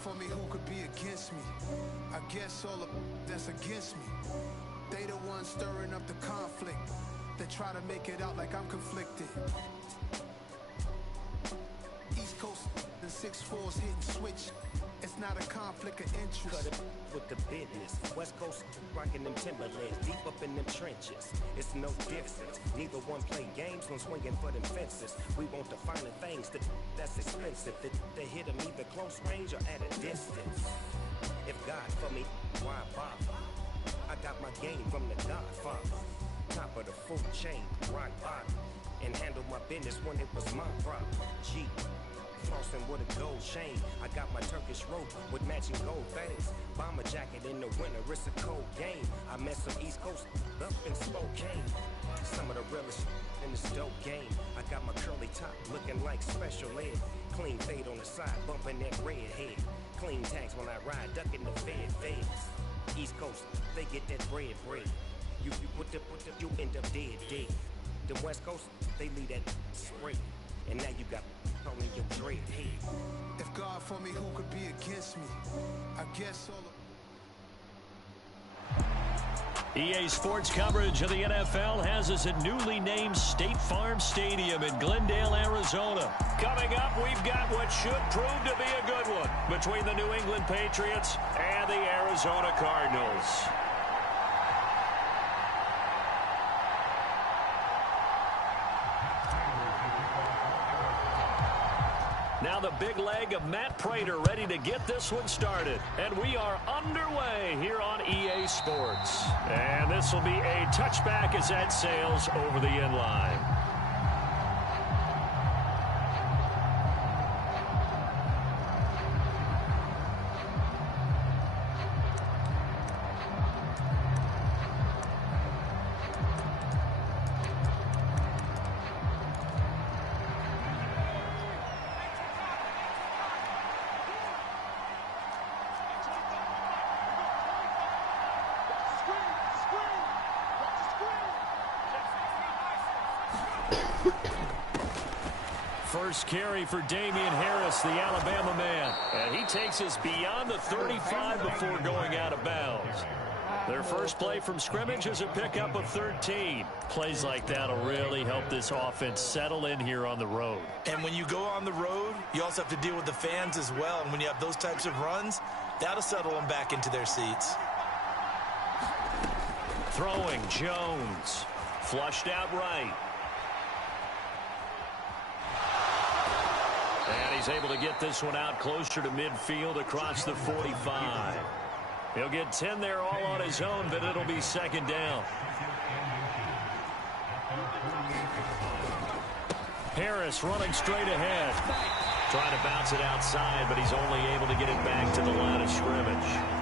for me, who could be against me? I guess all of that's against me. They the ones stirring up the conflict. They try to make it out like I'm conflicted. East Coast, the 6'4's hitting switch. It's not a conflict of interest. Cut it with the business. West Coast rocking them Timberlands, deep up in them trenches. It's no difference. Neither one play games when swinging for them fences. We want the finer things that's expensive. They hit them either close range or at a distance. If God for me, why bother? I got my game from the Godfather. Top of the food chain, rock bottom. And handled my business when it was my problem. G. Flossing with a gold chain. I got my Turkish rope with matching gold things. Bomber jacket in the winter, it's a cold game. I met some East Coast up in Spokane. Some of the realest in this dope game. I got my curly top looking like special ed. Clean fade on the side, bumping that red head. Clean tags when I ride, ducking the feds. East Coast, they get that bread. You you end up dead. The West Coast, they leave that spray. And now you got only your dread head. If God for me, who could be against me? I guess all of EA Sports coverage of the NFL has us at newly named State Farm Stadium in Glendale, Arizona. Coming up, we've got what should prove to be a good one between the New England Patriots and the Arizona Cardinals. Now the big leg of Matt Prater ready to get this one started. And we are underway here on EA Sports. And this will be a touchback as that sails over the end line. First carry for Damian Harris, the Alabama man. And he takes us beyond the 35 before going out of bounds. Their first play from scrimmage is a pickup of 13. Plays like that will really help this offense settle in here on the road. And when you go on the road, you also have to deal with the fans as well. And when you have those types of runs, that'll settle them back into their seats. Throwing, Jones. Flushed out right. And he's able to get this one out closer to midfield across the 45. He'll get 10 there all on his own, but it'll be second down. Harris running straight ahead. Trying to bounce it outside, but he's only able to get it back to the line of scrimmage.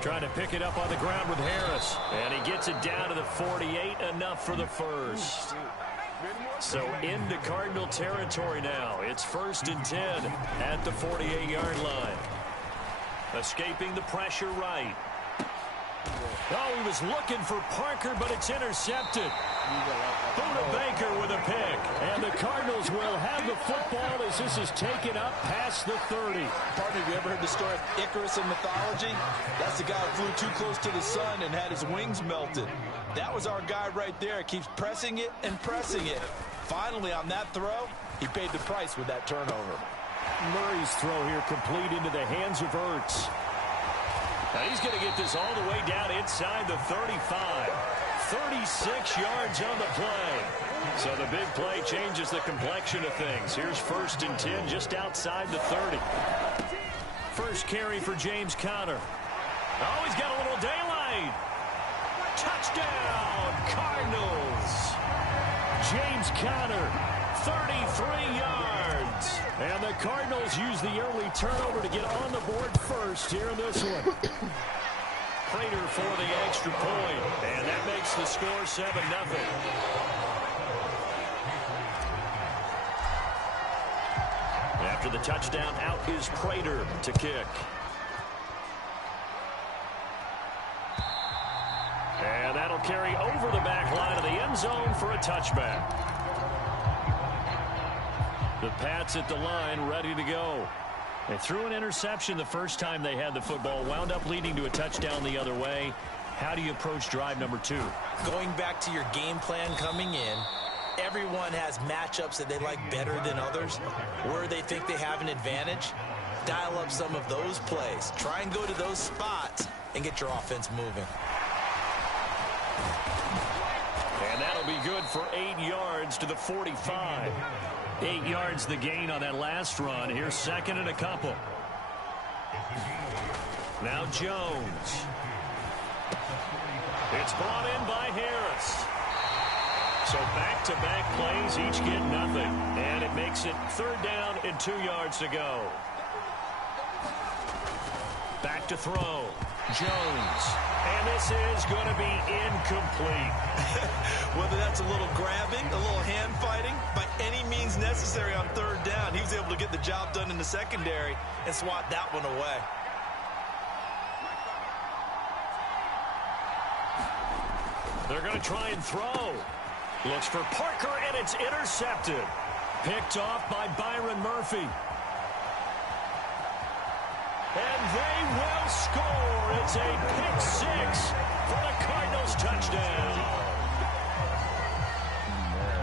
Trying to pick it up on the ground with Harris. And he gets it down to the 48, enough for the first. So into Cardinal territory now. It's 1st and 10 at the 48-yard line. Escaping the pressure right. Oh, he was looking for Parker, but it's intercepted. Buda Baker with a pick. And the Cardinals will have the football as this is taken up past the 30. Partner, have you ever heard the story of Icarus in mythology? That's the guy who flew too close to the sun and had his wings melted. That was our guy right there. Keeps pressing it and pressing it. Finally, on that throw, he paid the price with that turnover. Murray's throw here complete into the hands of Ertz. Now he's going to get this all the way down inside the 35. 36 yards on the play. So the big play changes the complexion of things. Here's 1st and 10 just outside the 30. First carry for James Conner. Oh, he's got a little daylight. Touchdown, Cardinals. James Conner, 33 yards. And the Cardinals use the early turnover to get on the board first here in this one. Prater for the extra point. And that makes the score 7-0. After the touchdown, out is Prater to kick. And that'll carry over the back line of the end zone for a touchback. The Pats at the line, ready to go. They threw an interception the first time they had the football, wound up leading to a touchdown the other way. How do you approach drive number 2? Going back to your game plan coming in, everyone has matchups that they like better than others, where they think they have an advantage. Dial up some of those plays. Try and go to those spots and get your offense moving. And that'll be good for 8 yards to the 45. 8 yards the gain on that last run. Here's second and a couple. Now Jones. It's brought in by Harris. So back-to-back plays, each get nothing. And it makes it 3rd down and 2 yards to go. Back to throw. Jones. And this is going to be incomplete. Whether that's a little grabbing, a little hand fighting, by any means necessary on 3rd down, he was able to get the job done in the secondary and swat that one away. They're going to try and throw. Looks for Parker, and it's intercepted. Picked off by Byron Murphy. And they will score. It's a pick 6 for the Cardinals touchdown.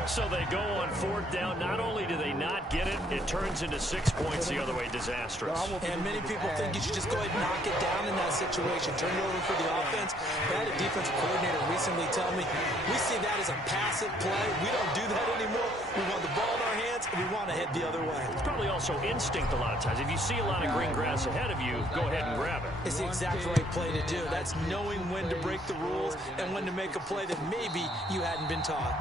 So they go on 4th down. Not only do they not get it, it turns into 6 points the other way. Disastrous. And many people think you should just go ahead and knock it down in that situation. Turn it over for the offense. I had a defensive coordinator recently tell me, we see that as a passive play. We don't do that anymore. We want the ball in our hands, and we want to head the other way. It's probably also instinct a lot of times. If you see a lot of green grass ahead of you, go ahead and grab it. It's the exact right play to do. That's knowing when to break the rules and when to make a play that maybe you hadn't been taught.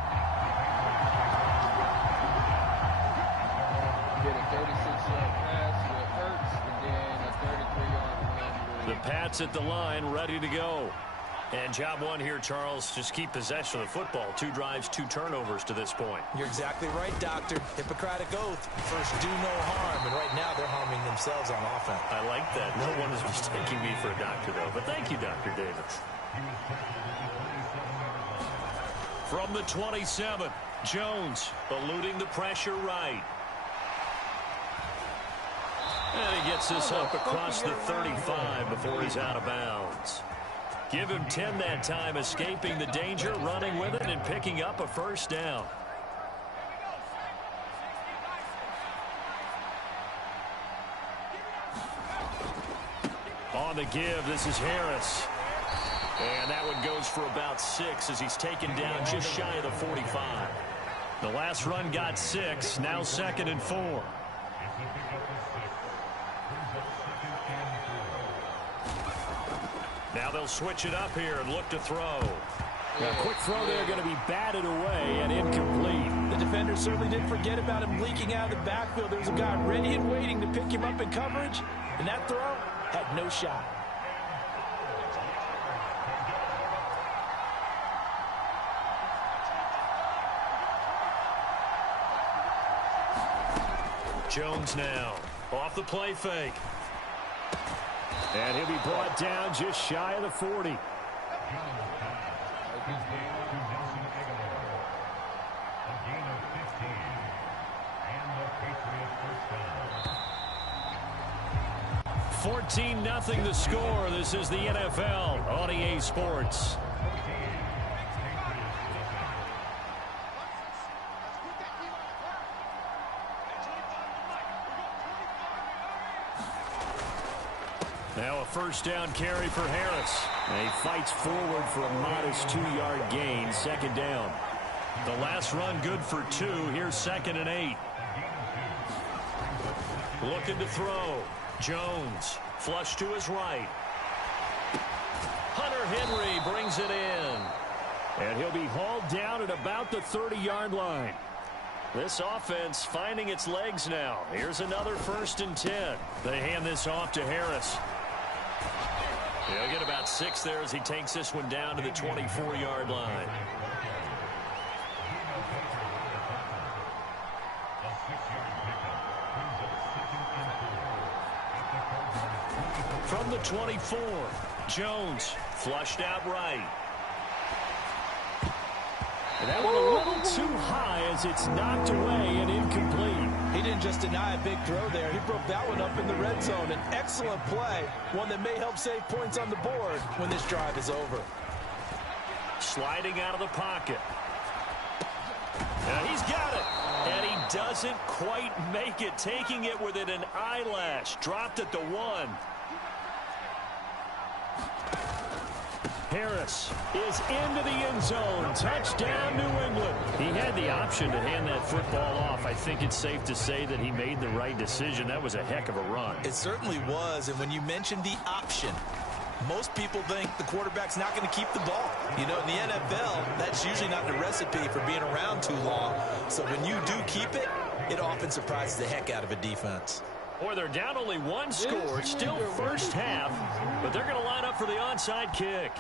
The Pats at the line, ready to go. And job 1 here, Charles, just keep possession of the football. 2 drives, 2 turnovers to this point. You're exactly right, Doctor. Hippocratic oath. First, do no harm. And right now, they're harming themselves on offense. I like that. No one is mistaking me for a doctor, though. But thank you, Dr. Davis. From the 27, Jones eluding the pressure right. And he gets this up across the 35 before he's out of bounds. Give him 10 that time, escaping the danger, running with it, and picking up a 1st down. On the give, this is Harris. And that one goes for about 6 as he's taken down just shy of the 45. The last run got 6, now 2nd and 4. Now they'll switch it up here and look to throw. Now, quick throw there, going to be batted away and incomplete. The defender certainly didn't forget about him leaking out of the backfield. There was a guy ready and waiting to pick him up in coverage, and that throw had no shot. Jones now off the play fake. And he'll be brought down just shy of the 40. $14-0 the score. This is the NFL on EA Sports. Now a 1st down carry for Harris. And he fights forward for a modest 2-yard gain. 2nd down. The last run good for 2. Here's 2nd and 8. Looking to throw. Jones. Flush to his right. Hunter Henry brings it in. And he'll be hauled down at about the 30-yard line. This offense finding its legs now. Here's another 1st and 10. They hand this off to Harris. He'll get about 6 there as he takes this one down to the 24-yard line. From the 24, Jones flushed out right. And that one a little too high as it's knocked away and incomplete. He didn't just deny a big throw there. He broke that one up in the red zone. An excellent play, one that may help save points on the board when this drive is over. Sliding out of the pocket. Now he's got it. And he doesn't quite make it, taking it within an eyelash. Dropped at the 1. Harris is into the end zone. Touchdown, New England. He had the option to hand that football off. I think it's safe to say that he made the right decision. That was a heck of a run. It certainly was. And when you mentioned the option, most people think the quarterback's not going to keep the ball. You know, in the NFL, that's usually not the recipe for being around too long. So when you do keep it, it often surprises the heck out of a defense. Boy, they're down only 1 score, still first half, but they're going to line up for the onside kick.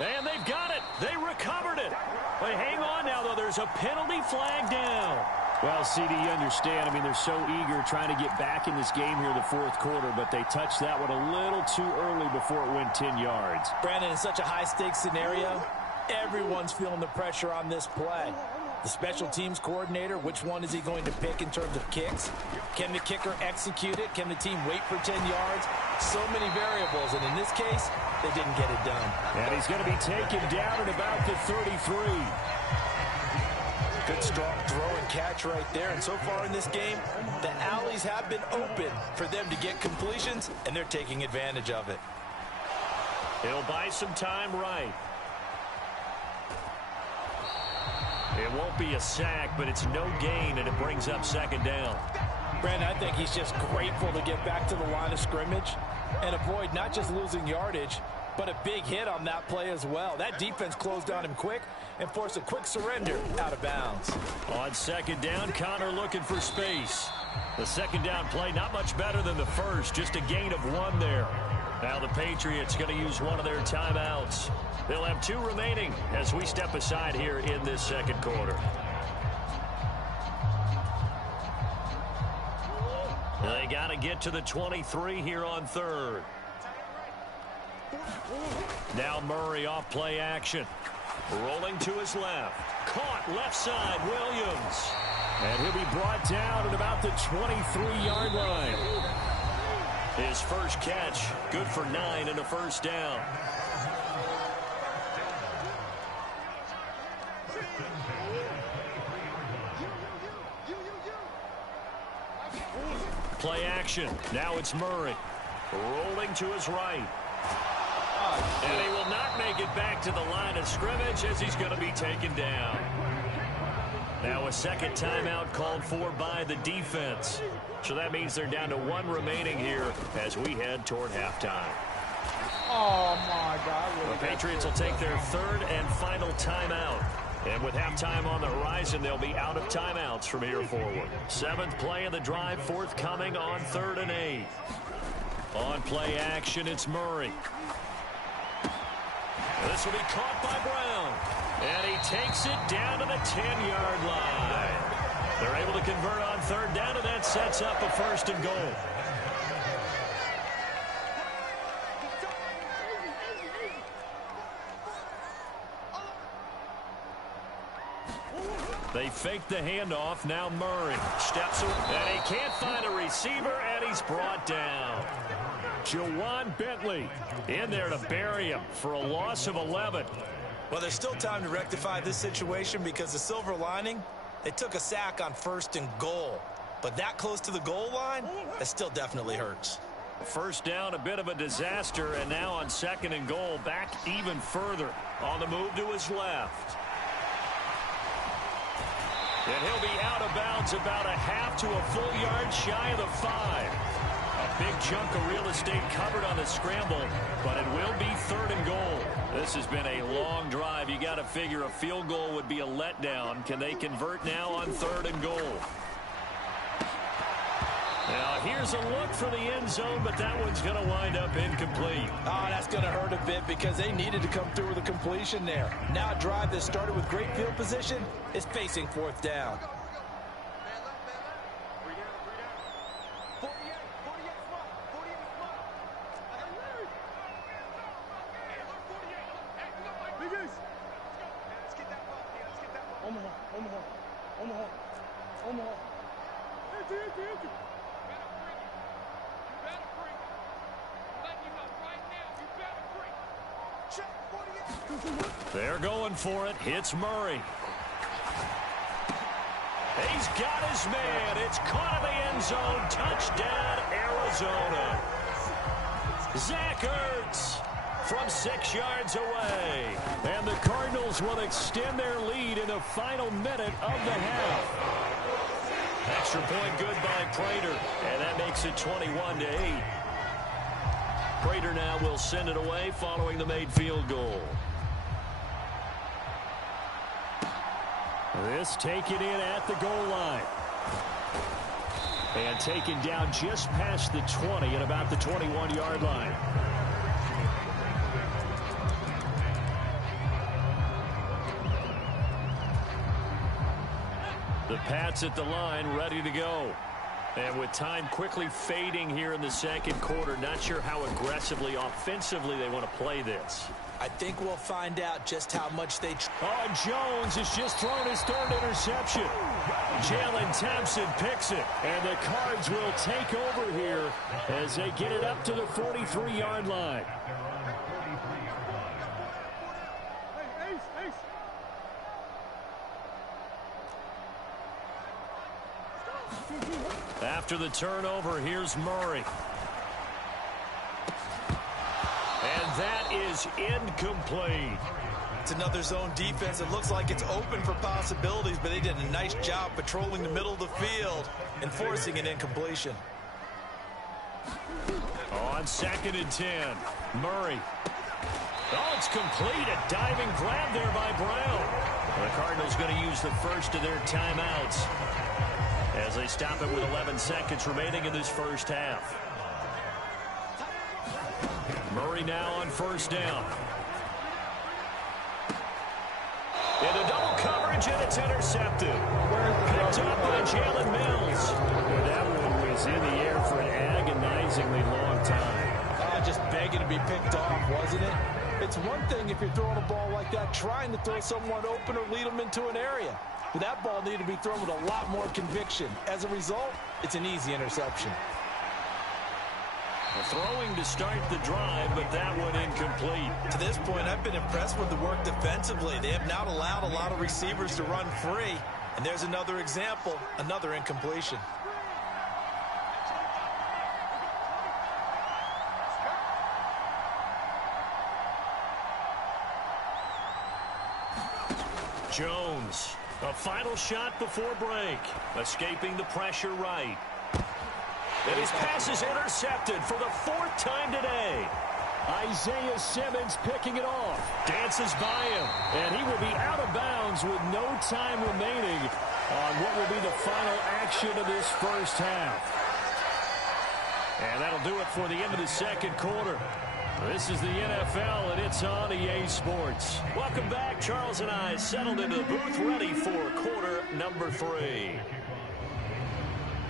And they've got it. They recovered it. But hang on now, though. There's a penalty flag down. Well, CD, you understand. I mean, they're so eager trying to get back in this game here in the fourth quarter, but they touched that one a little too early before it went 10 yards. Brandon, in such a high-stakes scenario, everyone's feeling the pressure on this play. The special teams coordinator, which one is he going to pick in terms of kicks? Can the kicker execute it? Can the team wait for 10 yards? So many variables, and in this case, they didn't get it done. And he's going to be taken down at about the 33. Good strong throw and catch right there. And so far in this game, the alleys have been open for them to get completions, and they're taking advantage of it. He'll buy some time right. It won't be a sack, but it's no gain, and it brings up second down. Brandon, I think he's just grateful to get back to the line of scrimmage and avoid not just losing yardage, but a big hit on that play as well. That defense closed on him quick and forced a quick surrender out of bounds. On second down, Connor looking for space. The second down play not much better than the first, just a gain of 1 there. Now the Patriots going to use one of their timeouts. They'll have 2 remaining as we step aside here in this second quarter. They got to get to the 23 here on third. Now Murray off play action. Rolling to his left. Caught left side, Williams. And he'll be brought down at about the 23-yard line. His first catch, good for 9 and a first down. Play action. Now it's Murray. Rolling to his right. And he will not make it back to the line of scrimmage as he's going to be taken down. Now a second timeout called for by the defense. So that means they're down to 1 remaining here as we head toward halftime. Oh, my God. The Patriots will take their 3rd and final timeout. And with halftime on the horizon, they'll be out of timeouts from here forward. 7th play of the drive forthcoming on 3rd and 8. On play action, it's Murray. This will be caught by Brown. And he takes it down to the 10-yard line. They're able to convert on 3rd down, and that sets up a 1st and goal. They fake the handoff. Now Murray steps away, and he can't find a receiver, and he's brought down. Jawan Bentley in there to bury him for a loss of 11. Well, there's still time to rectify this situation because the silver lining, they took a sack on 1st and goal. But that close to the goal line, that still definitely hurts. First down, a bit of a disaster, and now on 2nd and goal, back even further on the move to his left. And he'll be out of bounds about a half to a full yard shy of the 5. A big chunk of real estate covered on the scramble, but it will be 3rd and goal. This has been a long drive. You got to figure a field goal would be a letdown. Can they convert now on 3rd and goal? Now here's a look for the end zone, but that one's going to wind up incomplete. Oh, that's going to hurt a bit because they needed to come through with a completion there. Now a drive that started with great field position is facing 4th down. Omaha. They're going for it. Hits Murray. He's got his man. It's caught in the end zone. Touchdown, Arizona. Zach Ertz from 6 yards away. And the Cardinals will extend their lead in the final minute of the half. Extra point good by Prater. And that makes it 21-8. Prater now will send it away following the made field goal. This taken in at the goal line. And taken down just past the 20 at about the 21-yard line. The Pats at the line, ready to go. And with time quickly fading here in the second quarter, not sure how aggressively, offensively they want to play this. I think we'll find out just how much they... Jones has just thrown his third interception. Jalen Thompson picks it. And the Cards will take over here as they get it up to the 43-yard line. After the turnover, here's Murray. And that is incomplete. It's another zone defense. It looks like it's open for possibilities, but they did a nice job patrolling the middle of the field and forcing an incompletion. On 2nd and 10, Murray. Oh, it's complete. A diving grab there by Brown. The Cardinals going to use the first of their timeouts as they stop it with 11 seconds remaining in this first half. Murray now on first down. Into double coverage, and it's intercepted. Picked up by Jalen Mills. And that one was in the air for an agonizingly long time. Just begging to be picked off, wasn't it? It's one thing if you're throwing a ball like that, trying to throw someone open or lead them into an area. But that ball needed to be thrown with a lot more conviction. As a result, it's an easy interception. Throwing to start the drive, but that one incomplete. To this point, I've been impressed with the work defensively. They have not allowed a lot of receivers to run free. And there's another example, another incompletion. Jones, a final shot before break. Escaping the pressure right. And his pass is intercepted for the 4th time today. Isaiah Simmons picking it off. Dances by him. And he will be out of bounds with no time remaining on what will be the final action of this first half. And that'll do it for the end of the second quarter. This is the NFL, and it's on EA Sports. Welcome back. Charles and I settled into the booth, ready for quarter number 3.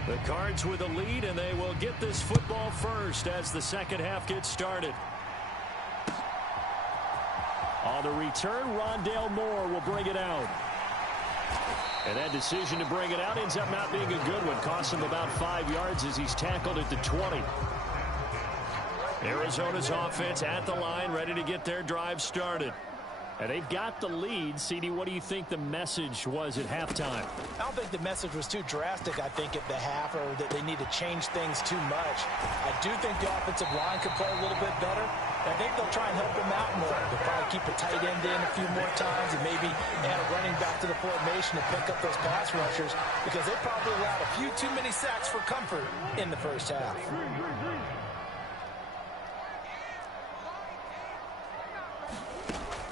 The Cards with a lead, and they will get this football first as the second half gets started. On the return, Rondale Moore will bring it out. And that decision to bring it out ends up not being a good one. Costs him about 5 yards as he's tackled at the 20. Arizona's offense at the line, ready to get their drive started. And they've got the lead. CD, what do you think the message was at halftime? I don't think the message was too drastic, I think, at the half, or that they need to change things too much. I do think the offensive line could play a little bit better. I think they'll try and help them out more. They'll probably keep a tight end in a few more times and maybe add a running back to the formation to pick up those pass rushers, because they probably allowed a few too many sacks for comfort in the first half.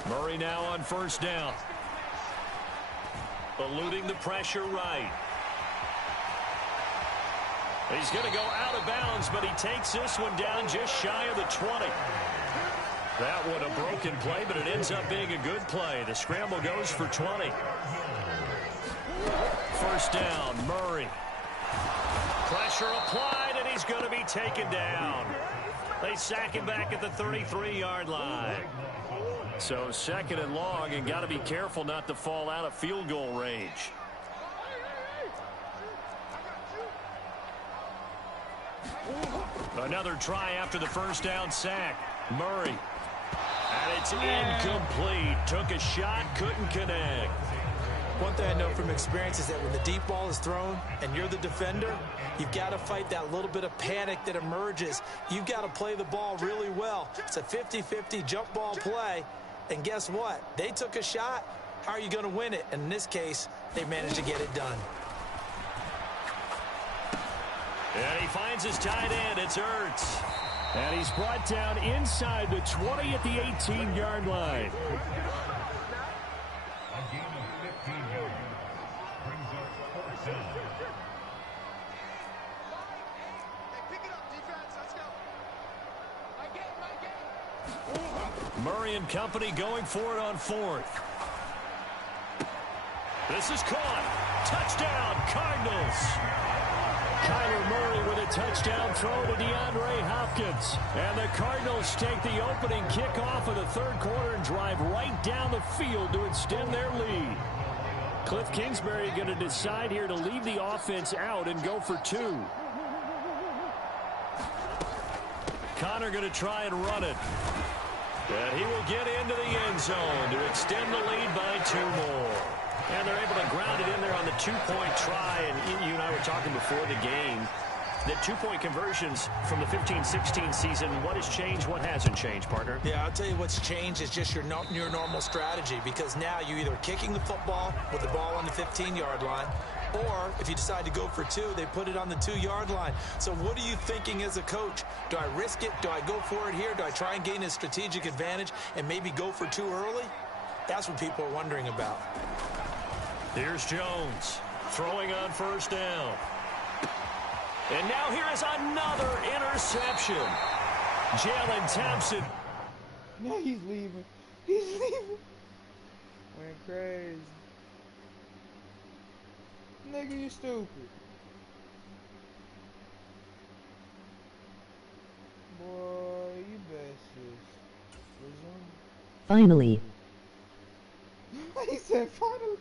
Murray now on first down. Eluding the pressure right. He's going to go out of bounds, but he takes this one down just shy of the 20. That one a broken play, but it ends up being a good play. The scramble goes for 20. First down, Murray. Pressure applied, and he's going to be taken down. They sack him back at the 33-yard line. So 2nd and long, and got to be careful not to fall out of field goal range. Another try after the first down sack. Murray And it's incomplete. Took a shot, couldn't connect. One thing I know from experience is that when the deep ball is thrown and you're the defender, you've got to fight that little bit of panic that emerges. You've got to play the ball really well. It's a 50-50 jump ball play. And guess what? They took a shot. How are you going to win it? And in this case, they managed to get it done. And he finds his tight end. It's Ertz. And he's brought down inside the 20 at the 18-yard line. Murray and company going for it on 4th. This is caught. Touchdown, Cardinals. Kyler Murray with a touchdown throw to DeAndre Hopkins. And the Cardinals take the opening kickoff of the third quarter and drive right down the field to extend their lead. Cliff Kingsbury going to decide here to leave the offense out and go for 2. Connor going to try and run it. And he will get into the end zone to extend the lead by 2 more. And they're able to ground it in there on the 2-point try. And you and I were talking before the game that 2-point conversions from the 15-16 season, what has changed, what hasn't changed, partner? Yeah, I'll tell you what's changed is just your normal strategy, because now you're either kicking the football with the ball on the 15-yard line, or if you decide to go for 2, they put it on the 2-yard line. So what are you thinking as a coach? Do I risk it? Do I go for it here? Do I try and gain a strategic advantage and maybe go for 2 early? That's what people are wondering about. Here's Jones throwing on first down. And now here is another interception. Jalen Thompson. No, he's leaving. He's leaving. Went crazy. Nigga, you stupid. Boy, you best just resume. Finally. He said finally.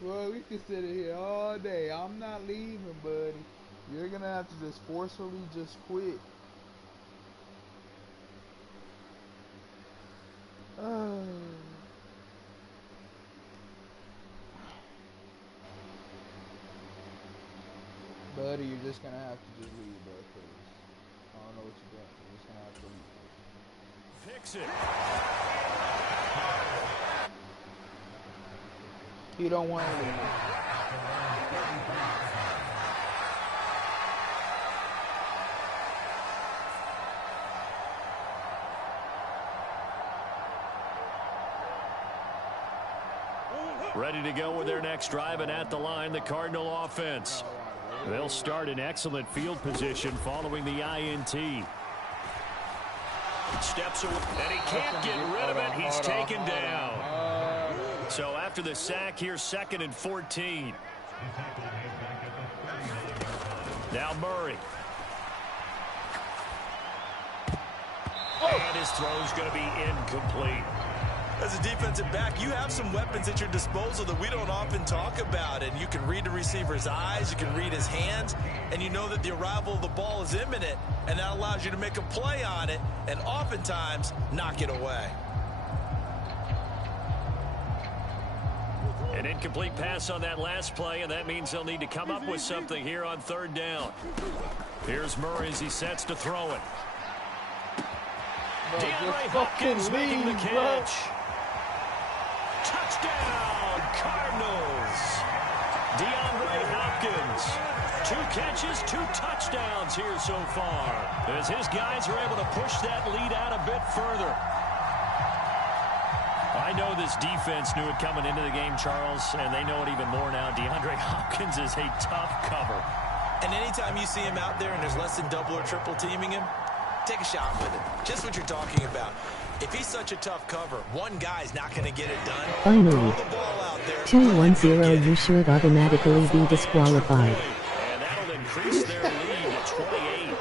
Well, we can sit here all day. I'm not leaving, buddy. You're gonna have to just forcefully just quit. Buddy, you're just gonna have to just leave, bro, please. I don't know what you're doing. You're just gonna have to leave. Fix it. You don't want to leave. Ready to go with their next drive, and at the line, the Cardinal offense. They'll start in excellent field position following the INT. Steps away, and he can't get rid of it. He's taken down. So after the sack, here's 2nd and 14. Now Murray. And his throw's going to be incomplete. As a defensive back, you have some weapons at your disposal that we don't often talk about. And you can read the receiver's eyes, you can read his hands, and you know that the arrival of the ball is imminent, and that allows you to make a play on it and oftentimes knock it away. An incomplete pass on that last play, and that means they'll need to come up with something here on 3rd down. Here's Murray as he sets to throw it. DeAndre Hopkins making the catch. Touchdown, Cardinals. DeAndre Hopkins. 2 catches, 2 touchdowns here so far, as his guys are able to push that lead out a bit further. I know this defense knew it coming into the game, Charles, and they know it even more now. DeAndre Hopkins is a tough cover. And anytime you see him out there and there's less than double or triple teaming him, take a shot with it. Just what you're talking about. If he's such a tough cover, one guy's not going to get it done. Finally. 2-1-0, you should automatically be disqualified. And that'll increase their lead to 28.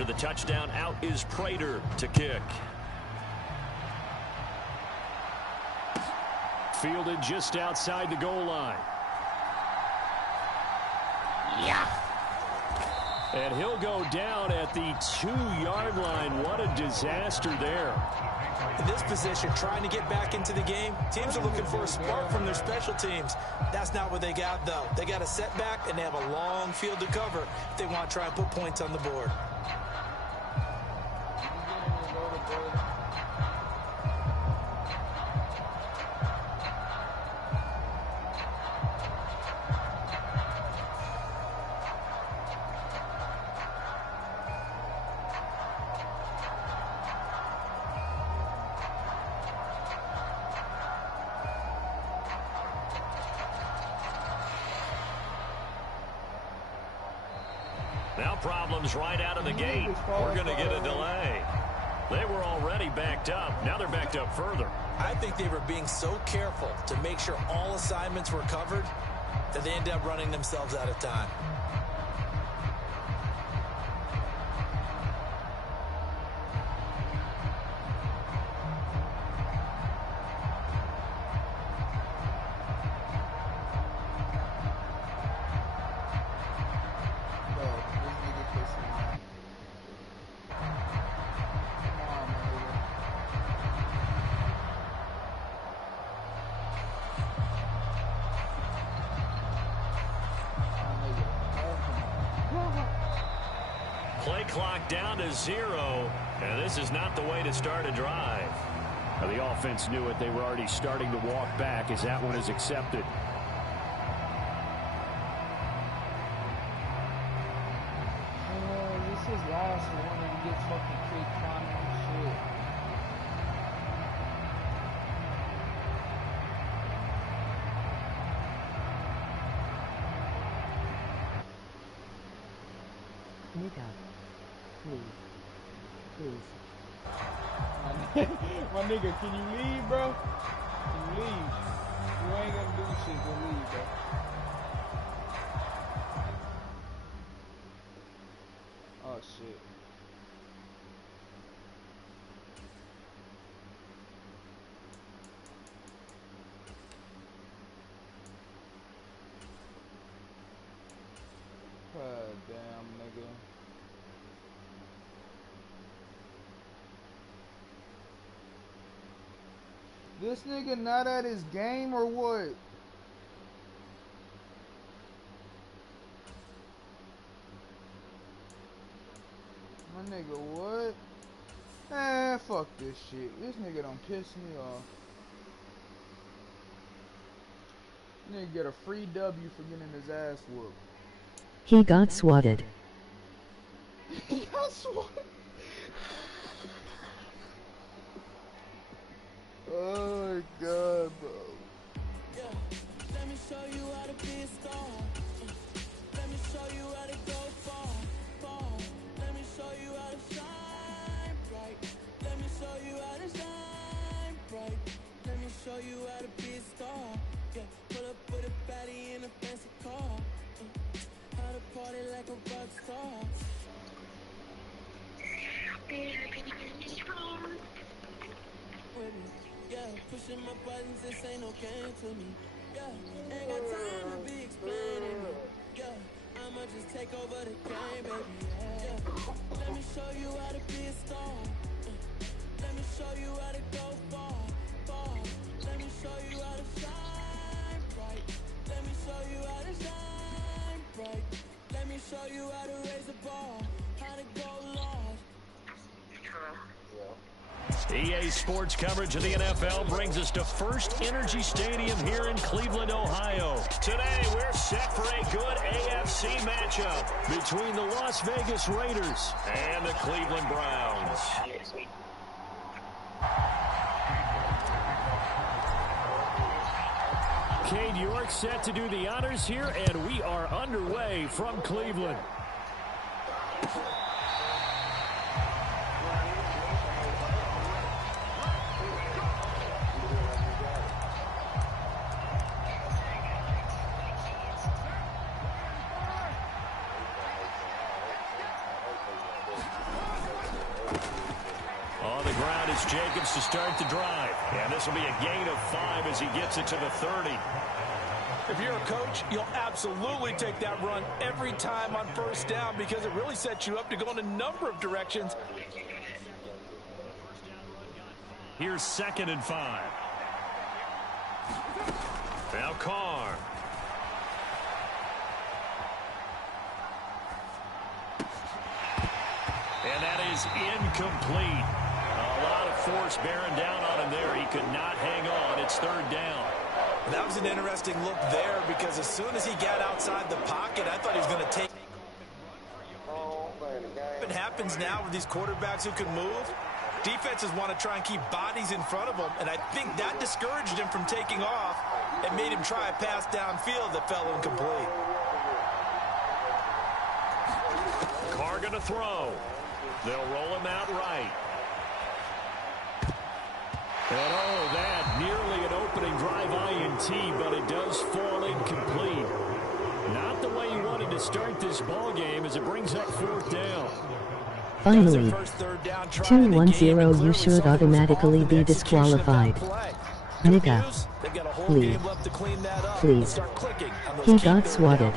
After the touchdown, out is Prater to kick. Fielded just outside the goal line. Yeah. And he'll go down at the 2-yard line. What a disaster there. In this position, trying to get back into the game, teams are looking for a spark from their special teams. That's not what they got, though. They got a setback, and they have a long field to cover if they want to try and put points on the board. Now problems right out of the gate. We're going to get a delay. They were already backed up. Now they're backed up further. I think they were being so careful to make sure all assignments were covered that they ended up running themselves out of time. Play clock down to 0, and this is not the way to start a drive. Now, the offense knew it. They were already starting to walk back as that one is accepted. This is last one and get fucking kicked climbing and shit. Nigga. Please. Please. My nigga, can you leave, bro? Can you leave? You ain't gonna do shit, go leave, bro. Oh, shit. God damn, nigga. This nigga not at his game or what? My nigga, what? Eh, fuck this shit. This nigga done piss me off. Nigga get a free W for getting his ass whooped. He got swatted. He got swatted? Oh my god, bro. Yeah, let me show you how to be a star. Let me show you how to go far, far. Let me show you how to shine bright. Let me show you how to shine bright. Let me show you how to be a star. Yeah, pull up with a baddie in a fancy car. How to party like a rock star. Yeah, pushing my buttons, this ain't no game to me. Yeah, ain't got time to be explaining me. Yeah, I'ma just take over the game, baby. Yeah, let me show you how to be a star. Let me show you how to go far, far. Let me show you how to shine bright. Let me show you how to shine bright. Let me show you how to raise a bar, how to go large. EA Sports coverage of the NFL brings us to First Energy Stadium here in Cleveland, Ohio. Today, we're set for a good AFC matchup between the Las Vegas Raiders and the Cleveland Browns. Cade York set to do the honors here, and we are underway from Cleveland. It's Jacobs to start the drive. And this will be a gain of 5 as he gets it to the 30. If you're a coach, you'll absolutely take that run every time on first down because it really sets you up to go in a number of directions. Here's 2nd and 5. Now Carr. And that is incomplete. A lot of force bearing down on him there. He could not hang on. It's 3rd down. That was an interesting look there because as soon as he got outside the pocket, I thought he was going to take. What happens now with these quarterbacks who can move? Defenses want to try and keep bodies in front of them, and I think that discouraged him from taking off and made him try a pass downfield that fell incomplete. Carr going to throw. They'll roll him out right. And oh, that nearly an opening drive INT, but it does fall incomplete. Not the way you wanted to start this ball game as it brings up 4th down. Finally, 2-1-0, you should automatically be disqualified. Nigga. Please. He got swatted.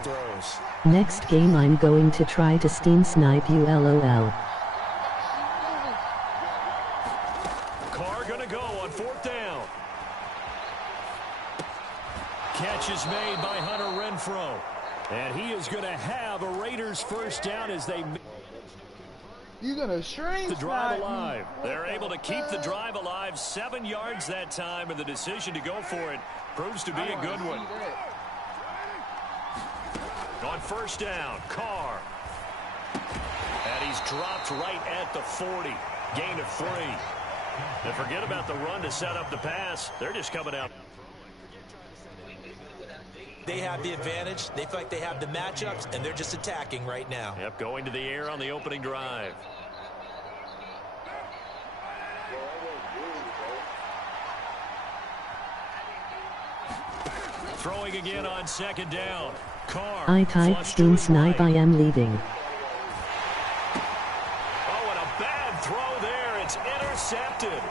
Next game I'm going to try to steam snipe you, LOL. Carr gonna go on 4th down. Catch is made by Hunter Renfrow. And he is going to have a Raiders first down as they... You're going to shrink the drive alive. They're able to keep the drive alive. 7 yards that time, and the decision to go for it proves to be a good one. On 1st down, Carr. And he's dropped right at the 40. Gain of 3. And forget about the run to set up the pass. They're just coming out. They have the advantage. They feel like they have the matchups, and they're just attacking right now. Yep, going to the air on the opening drive. Throwing again on 2nd down. Carr. I typed steam snipe, I am leaving. Oh, and a bad throw there. It's intercepted.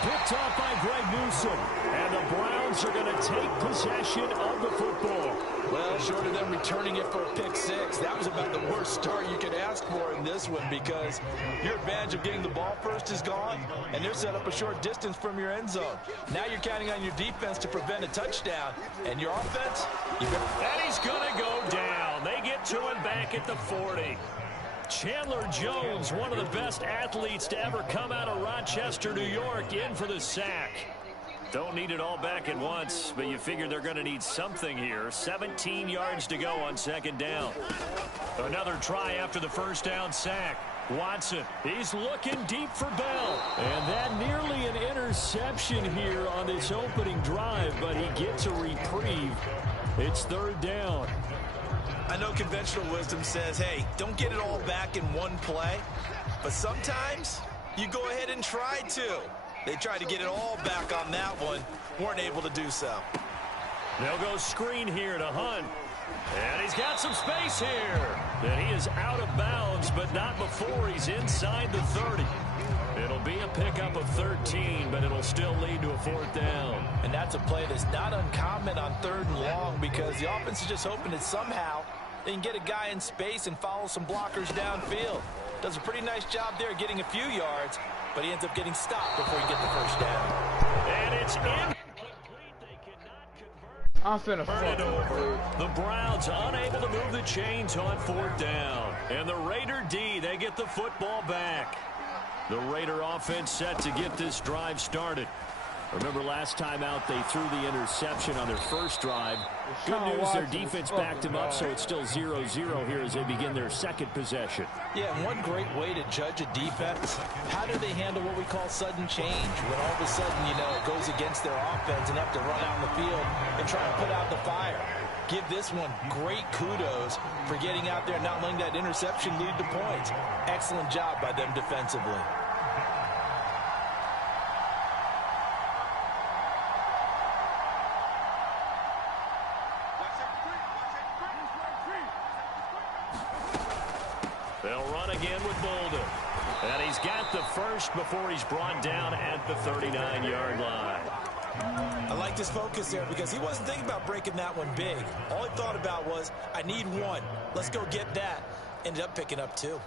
Picked off by Greg Newsome. And the Browns are going to take possession of the football. Well, short of them returning it for a pick 6, that was about the worst start you could ask for in this one because your advantage of getting the ball first is gone, and they're set up a short distance from your end zone. Now you're counting on your defense to prevent a touchdown, and your offense, and he's going to go down. They get to him back at the 40. Chandler Jones, one of the best athletes to ever come out of Rochester, New York, in for the sack. Don't need it all back at once, but you figure they're going to need something here. 17 yards to go on 2nd down. Another try after the 1st down sack. Watson, he's looking deep for Bell. And that nearly an interception here on this opening drive, but he gets a reprieve. It's 3rd down. I know conventional wisdom says, hey, don't get it all back in one play. But sometimes you go ahead and try to. They tried to get it all back on that one. Weren't able to do so. They'll go screen here to Hunt. And he's got some space here. And he is out of bounds, but not before he's inside the 30. It'll be a pickup of 13, but it'll still lead to a 4th down. And that's a play that's not uncommon on 3rd and long because the offense is just hoping that somehow they can get a guy in space and follow some blockers downfield. Does a pretty nice job there getting a few yards, but he ends up getting stopped before he gets the 1st down. And it's in. I'm finna fuck it over. The Browns unable to move the chains on 4th down. And the Raider D, they get the football back. The Raider offense set to get this drive started. Remember last time out they threw the interception on their first drive. Good news, their defense backed them up, so it's still 0-0 here as they begin their 2nd possession. Yeah, and one great way to judge a defense, how do they handle what we call sudden change? When all of a sudden, you know, it goes against their offense and have to run out in the field and try and put out the fire. Give this one great kudos for getting out there and not letting that interception lead to points. Excellent job by them defensively. They'll run again with Bolden. And he's got the first before he's brought down at the 39-yard line. I like his focus there because he wasn't thinking about breaking that one big. All he thought about was, I need one. Let's go get that. Ended up picking up two.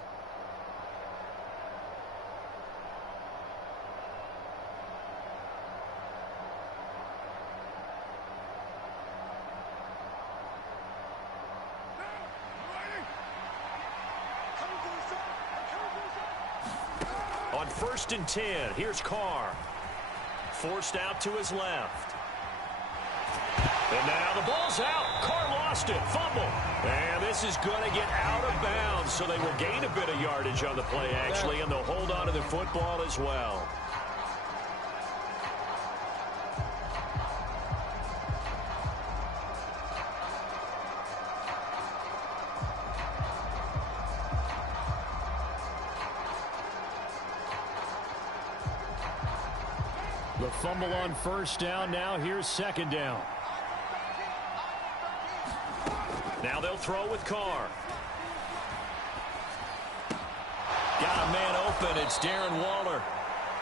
On 1st and 10, here's Carr. Forced out to his left. And now the ball's out. Carr lost it. Fumble. And this is going to get out of bounds, so they will gain a bit of yardage on the play, actually, and they'll hold on to the football as well. The fumble on 1st down. Now here's 2nd down. Now they'll throw with Carr. Got a man open. It's Darren Waller.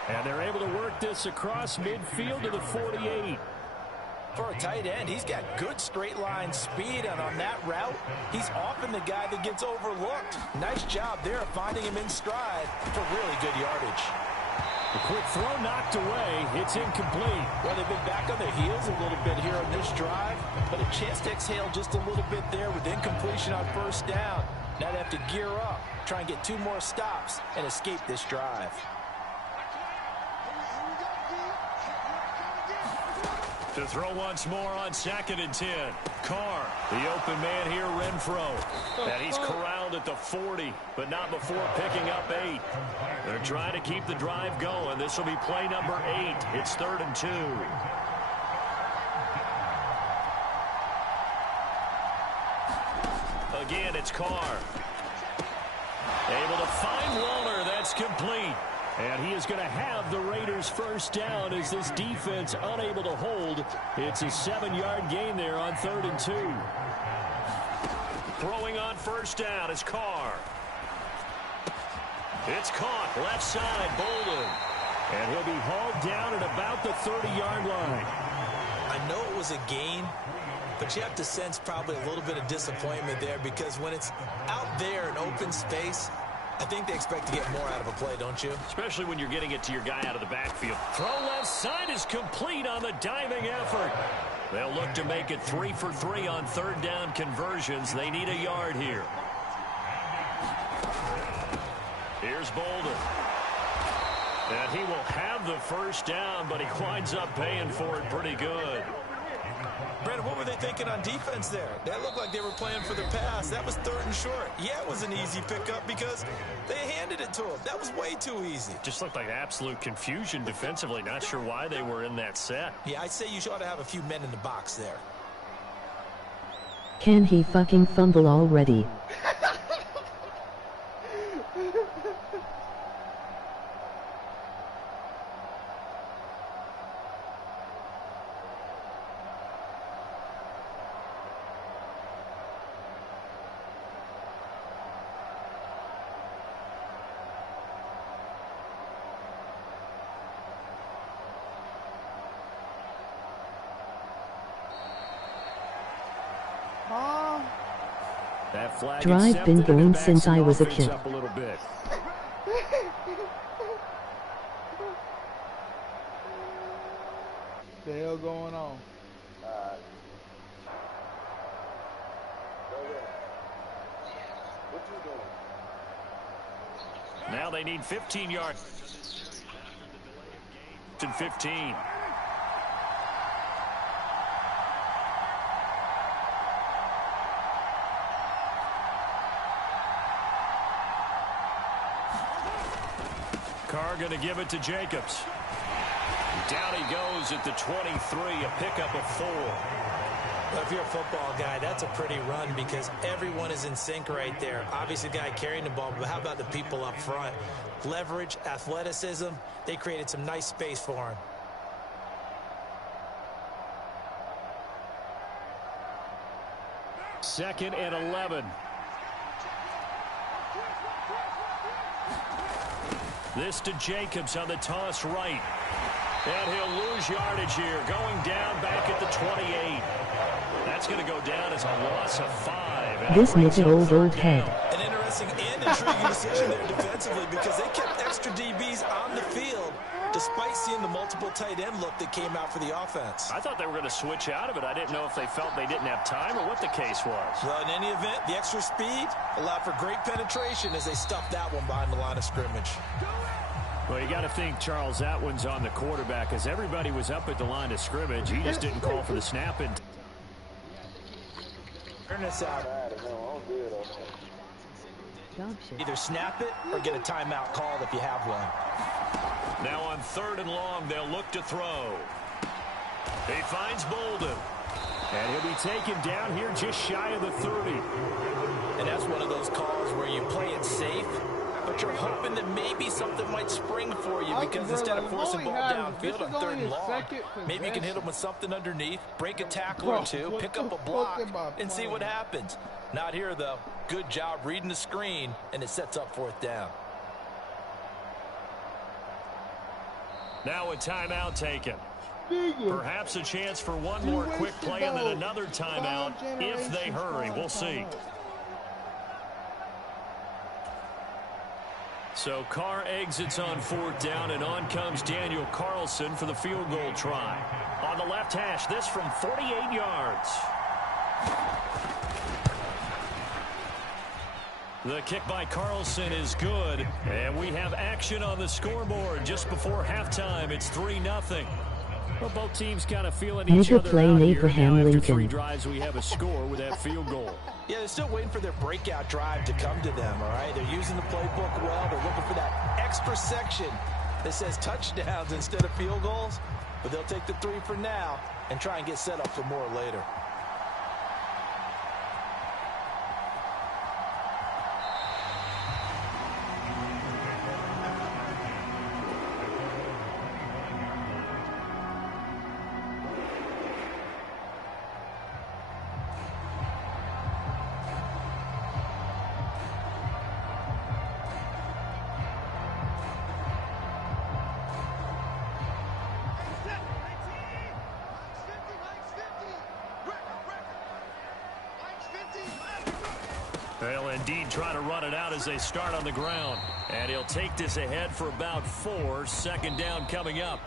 And they're able to work this across midfield to the 48. For a tight end, he's got good straight line speed, and on that route, he's often the guy that gets overlooked. Nice job there of finding him in stride for really good yardage. A quick throw knocked away. It's incomplete. Well, they've been back on their heels a little bit here on this drive, but a chance to exhale just a little bit there with incompletion on 1st down. Now they have to gear up, try and get 2 more stops, and escape this drive. To throw once more on 2nd and 10. Carr, the open man here, Renfro. And he's corralled at the 40, but not before picking up 8. They're trying to keep the drive going. This will be play number 8. It's 3rd and 2. Again, it's Carr. Able to find Waller. That's complete. And he is going to have the Raiders' 1st down as this defense unable to hold. It's a 7-yard gain there on 3rd and 2. Throwing on 1st down is Carr. It's caught left side, Bolden. And he'll be hauled down at about the 30-yard line. I know it was a gain, but you have to sense probably a little bit of disappointment there because when it's out there in open space, I think they expect to get more out of a play, don't you? Especially when you're getting it to your guy out of the backfield. Throw left side is complete on the diving effort. They'll look to make it 3 for 3 on 3rd down conversions. They need a yard here. Here's Bolden. And he will have the 1st down, but he winds up paying for it pretty good. Brandon, what were they thinking on defense there? That looked like they were playing for the pass. That was 3rd and short. Yeah, it was an easy pickup because they handed it to him. That was way too easy. Just looked like absolute confusion defensively. Not sure why they were in that set. Yeah, I'd say you ought to have a few men in the box there. Can he fucking fumble already? Drive been going since I was a kid. Up a little bit. The hell going on? Now they need 15 yards. And 15. Carr going to give it to Jacobs. Down he goes at the 23, a pickup of 4. Well, if you're a football guy, that's a pretty run because everyone is in sync right there. Obviously, the guy carrying the ball, but how about the people up front? Leverage, athleticism, they created some nice space for him. Second and 11. This to Jacobs on the toss right. And he'll lose yardage here, going down back at the 28. That's going to go down as a loss of 5. This makes an old head. An interesting and intriguing decision there defensively because they kept extra DBs on the field despite seeing the multiple tight end look that came out for the offense. I thought they were going to switch out of it. I didn't know if they felt they didn't have time or what the case was. Well, in any event, the extra speed allowed for great penetration as they stuffed that one behind the line of scrimmage. Well, you got to think, Charles, that one's on the quarterback as everybody was up at the line of scrimmage. He just didn't call for the snap. And turn this out. Either snap it or get a timeout called if you have one. Now on 3rd and long, they'll look to throw. He finds Bolden. And he'll be taken down here just shy of the 30. And that's one of those calls where you play it safe, but you're hoping that maybe something might spring for you because instead of forcing ball downfield on 3rd and long, maybe you can hit them with something underneath, break a tackle or two, pick up a block, and see what happens. Not here, though. Good job reading the screen, and it sets up 4th down. Now a timeout taken. Perhaps a chance for one more quick play and then another timeout if they hurry. We'll see. So Carr exits on 4th down, and on comes Daniel Carlson for the field goal try. On the left hash, this from 48 yards. The kick by Carlson is good, and we have action on the scoreboard just before halftime. It's 3-0. Well, both teams kind of feeling each other out here. Now after 3 drives, we have a score with that field goal. Yeah, they're still waiting for their breakout drive to come to them, all right? They're using the playbook well. They're looking for that extra section that says touchdowns instead of field goals. But they'll take the 3 for now and try and get set up for more later. They'll indeed try to run it out as they start on the ground. And he'll take this ahead for about 4. 2nd down coming up.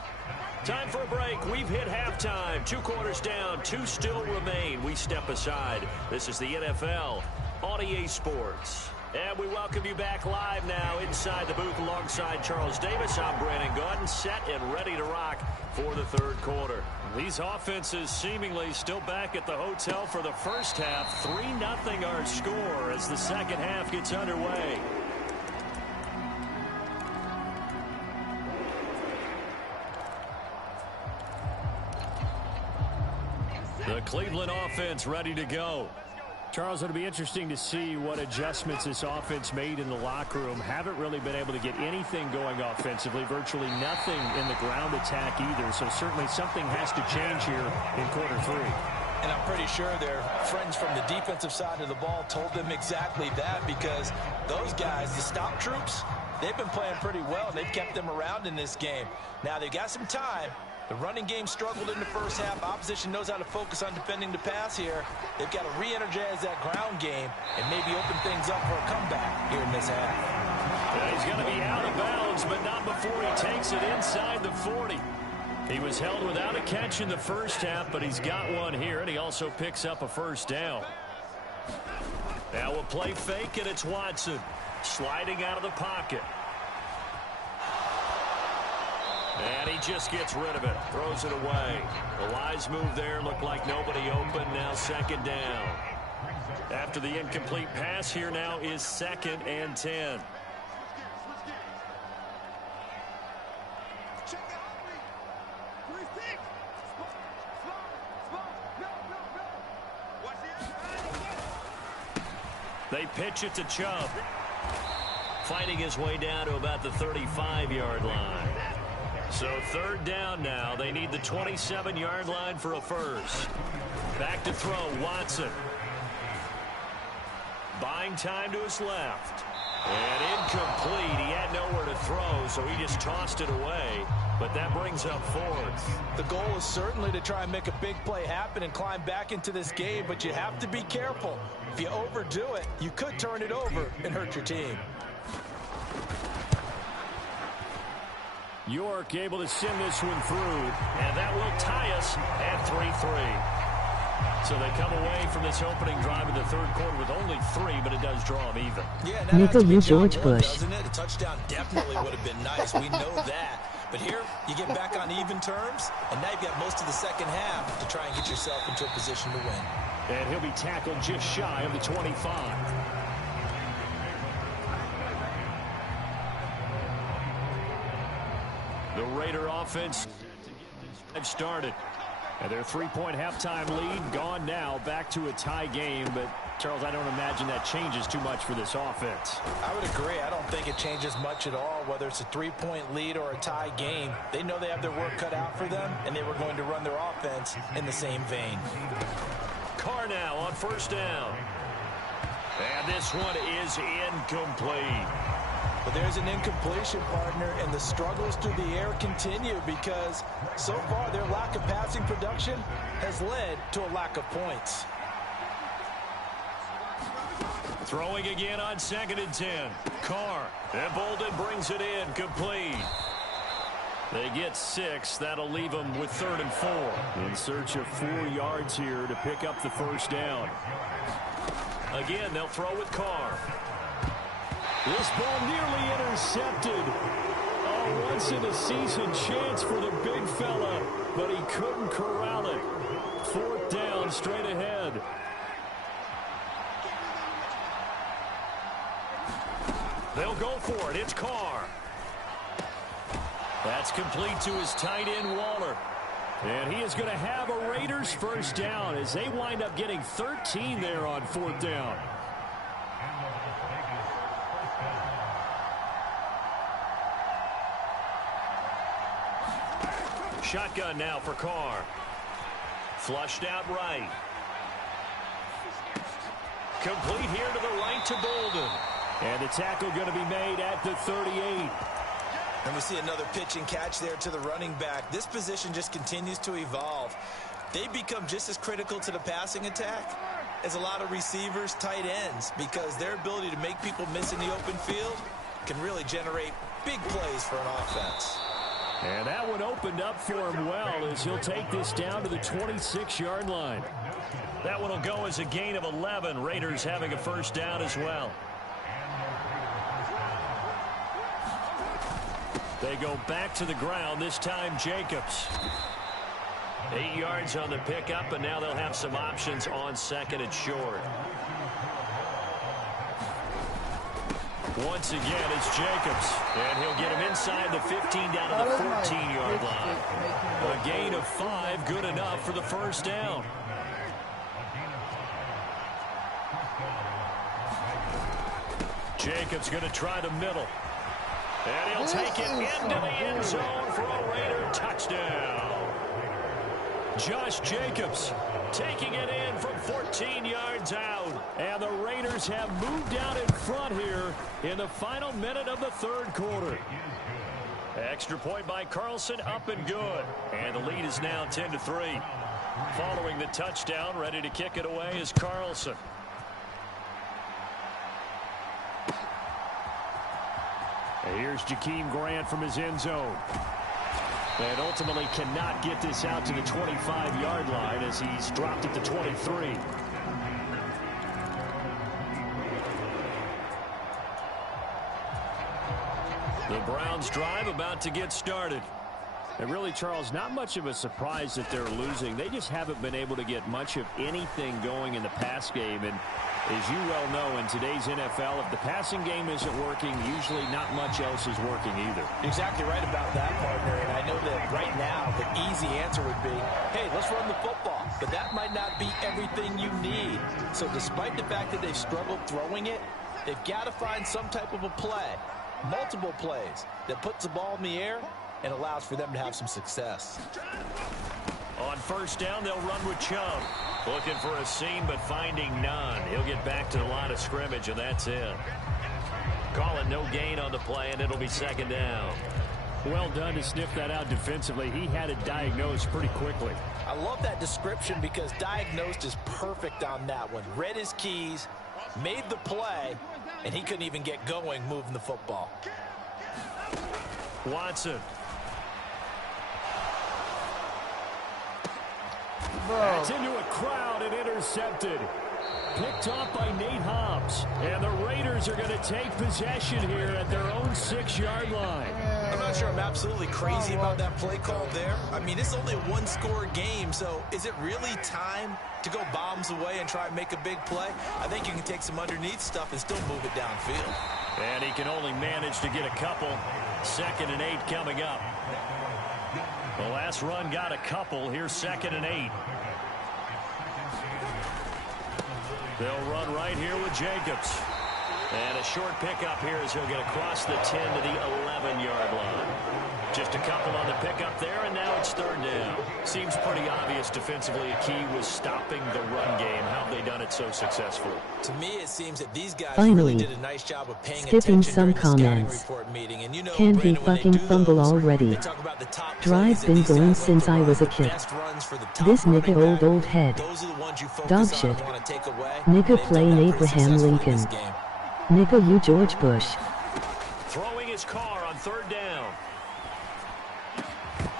Time for a break. We've hit halftime. 2 quarters down. 2 still remain. We step aside. This is the NFL on EA Sports. And we welcome you back live now inside the booth alongside Charles Davis. I'm Brandon Gordon, set and ready to rock for the 3rd quarter. These offenses seemingly still back at the hotel for the first half. 3-0 our score as the 2nd half gets underway. The Cleveland offense ready to go. Charles, it'll be interesting to see what adjustments this offense made in the locker room. Haven't really been able to get anything going offensively. Virtually nothing in the ground attack either. So certainly something has to change here in quarter 3. And I'm pretty sure their friends from the defensive side of the ball told them exactly that because those guys, the stop troops, they've been playing pretty well. They've kept them around in this game. Now they've got some time. The running game struggled in the first half. Opposition knows how to focus on defending the pass here. They've got to re-energize that ground game and maybe open things up for a comeback here in this half. Yeah, he's going to be out of bounds, but not before he takes it inside the 40. He was held without a catch in the first half, but he's got one here, and he also picks up a 1st down. Now a play fake, and it's Watson sliding out of the pocket. And he just gets rid of it, throws it away. The wise move there, looked like nobody open, now 2nd down. After the incomplete pass, here now is 2nd and 10. They pitch it to Chubb. Fighting his way down to about the 35-yard line. So 3rd down now. They need the 27-yard line for a first. Back to throw, Watson. Buying time to his left. And incomplete. He had nowhere to throw, so he just tossed it away. But that brings up fourth. The goal is certainly to try and make a big play happen and climb back into this game, but you have to be careful. If you overdo it, you could turn it over and hurt your team. York able to send this one through. And that will tie us at 3-3. So they come away from this opening drive in the third quarter with only 3, but it does draw them even. Yeah, that Nickel has to be you job George one, Bush. doesn't it? A touchdown definitely would have been nice. We know that. But here, you get back on even terms, and now you've got most of the second half to try and get yourself into a position to win. And he'll be tackled just shy of the 25. The Raider offense have started. And their 3-point halftime lead gone now, back to a tie game. But, Charles, I don't imagine that changes too much for this offense. I would agree. I don't think it changes much at all, whether it's a 3-point lead or a tie game. They know they have their work cut out for them, and they were going to run their offense in the same vein. Carr now on first down. And this one is incomplete. But there's an incompletion, partner, and the struggles through the air continue because so far their lack of passing production has led to a lack of points. Throwing again on 2nd and 10. Carr. And Bolden brings it in. Complete. They get 6. That'll leave them with 3rd and 4. In search of 4 yards here to pick up the first down. Again, they'll throw with Carr. This ball nearly intercepted. A once-in-a-season chance for the big fella, but he couldn't corral it. 4th down, straight ahead. They'll go for it. It's Carr. That's complete to his tight end, Waller. And he is going to have a Raiders first down as they wind up getting 13 there on 4th down. Shotgun now for Carr. Flushed out right. Complete here to the right to Bolden. And the tackle going to be made at the 38. And we see another pitch and catch there to the running back. This position just continues to evolve. They become just as critical to the passing attack as a lot of receivers, tight ends, because their ability to make people miss in the open field can really generate big plays for an offense. And that one opened up for him well as he'll take this down to the 26-yard line. That one will go as a gain of 11. Raiders having a first down as well. They go back to the ground, this time Jacobs. 8 yards on the pickup, and now they'll have some options on 2nd and short. Once again, it's Jacobs. And he'll get him inside the 15 down to the 14-yard line. A gain of 5, good enough for the first down. Jacobs going to try the middle. And he'll take it into the end zone for a Raider touchdown. Josh Jacobs taking it in from 14 yards out. And the Raiders have moved out in front here in the final minute of the third quarter. Extra point by Carlson, up and good. And the lead is now 10-3. Following the touchdown, ready to kick it away is Carlson. And here's Jakeem Grant from his end zone. And ultimately cannot get this out to the 25-yard line as he's dropped at the 23. The Browns drive about to get started. And really, Charles, not much of a surprise that they're losing. They just haven't been able to get much of anything going in the pass game. And as you well know, in today's NFL, if the passing game isn't working, usually not much else is working either. Exactly right about that, partner. And I know that right now the easy answer would be, hey, let's run the football. But that might not be everything you need. So despite the fact that they've struggled throwing it, they've got to find some type of a play, multiple plays, that puts the ball in the air and allows for them to have some success. On first down, they'll run with Chubb. Looking for a seam, but finding none. He'll get back to the line of scrimmage, and that's it. Call it no gain on the play, and it'll be second down. Well done to sniff that out defensively. He had it diagnosed pretty quickly. I love that description because diagnosed is perfect on that one. Read his keys, made the play, and he couldn't even get going moving the football. Watson. That's into a crowd and intercepted. Picked off by Nate Hobbs. And the Raiders are going to take possession here at their own 6-yard line. I'm not sure I'm absolutely crazy about that play call there. I mean, it's only a one-score game, so is it really time to go bombs away and try and make a big play? I think you can take some underneath stuff and still move it downfield. And he can only manage to get a couple. 2nd and 8 coming up. The last run got a couple. Here's 2nd and 8. They'll run right here with Jacobs. And a short pickup here as he'll get across the 10 to the 11-yard line. Just a couple on the pickup there, and now it's 3rd down. Seems pretty obvious defensively a key was stopping the run game. How have they done it so successfully? To me, it seems that these guys Finally, really did a nice job of paying skipping attention some during the scouting comments. report meeting. And you know, Can he Brandon, when they fucking do fumble those, already? they talk about the top Drive plays that been these going guys since love I to was a run, the kid. best runs for the top This running nigga back. old head. Those are the ones you focus Dog on shit. and want to take away. Nigga They've plain done that pretty Abraham successfully in Lincoln. this game. Nigga you George Bush. Throwing his car on 3rd down.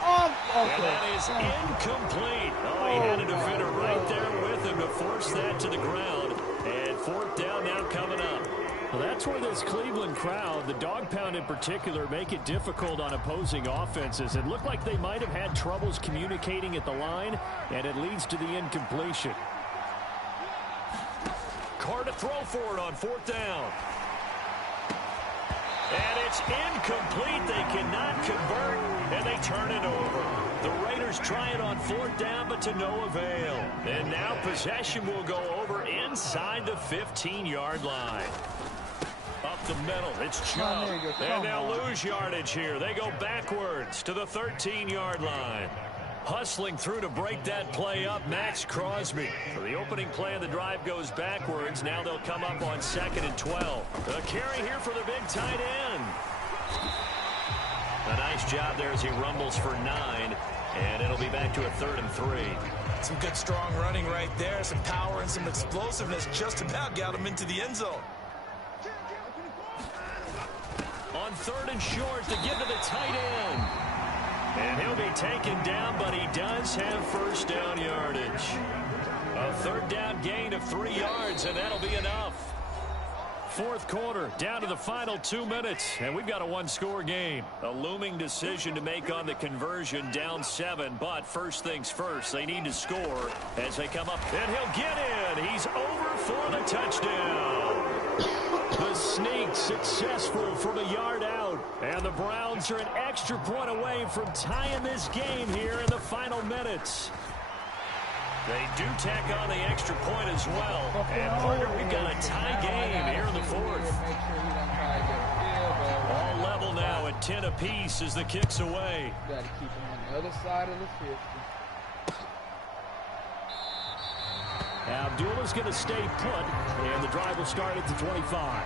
Okay. And that is incomplete. Oh, he had a defender right there with him to force that to the ground. And 4th down now coming up. Well, that's where this Cleveland crowd, the dog pound in particular, make it difficult on opposing offenses. It looked like they might have had troubles communicating at the line, and it leads to the incompletion. Carr to throw for it on 4th down. And it's incomplete. They cannot convert, and they turn it over. The Raiders try it on 4th down, but to no avail. And now possession will go over inside the 15-yard line. Up the middle, it's Chubb. And they'll lose yardage here. They go backwards to the 13-yard line. Hustling through to break that play up, Max Crosby. So the opening play of the drive goes backwards. Now they'll come up on 2nd and 12. A carry here for the big tight end. A nice job there as he rumbles for 9. And it'll be back to a 3rd and 3. Some good strong running right there. Some power and some explosiveness just about got him into the end zone. On 3rd and short to give to the tight end. And he'll be taken down, but he does have 1st down yardage. A 3rd down gain of 3 yards, and that'll be enough. 4th quarter, down to the final 2 minutes, and we've got a 1-score game. A looming decision to make on the conversion, down 7, but first things first, they need to score as they come up. And he'll get in. He's over for the touchdown. The sneak successful from a yard out. And the Browns are an extra point away from tying this game here in the final minutes. They do tack on the extra point as well. And, partner, we've got a tie game here in the 4th. All level now at 10 apiece as the kick's away. Got to keep him on the other side of the 50. Abdullah's going to stay put, and the drive will start at the 25.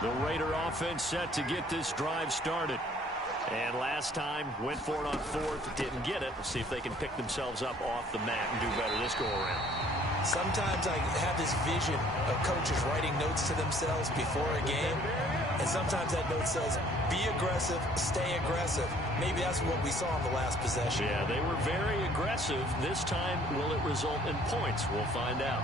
The Raider offense set to get this drive started. And last time, went for it on 4th, didn't get it. We'll see if they can pick themselves up off the mat and do better this go-around. Sometimes I have this vision of coaches writing notes to themselves before a game. And sometimes that note says, be aggressive, stay aggressive. Maybe that's what we saw in the last possession. Yeah, they were very aggressive. This time, will it result in points? We'll find out.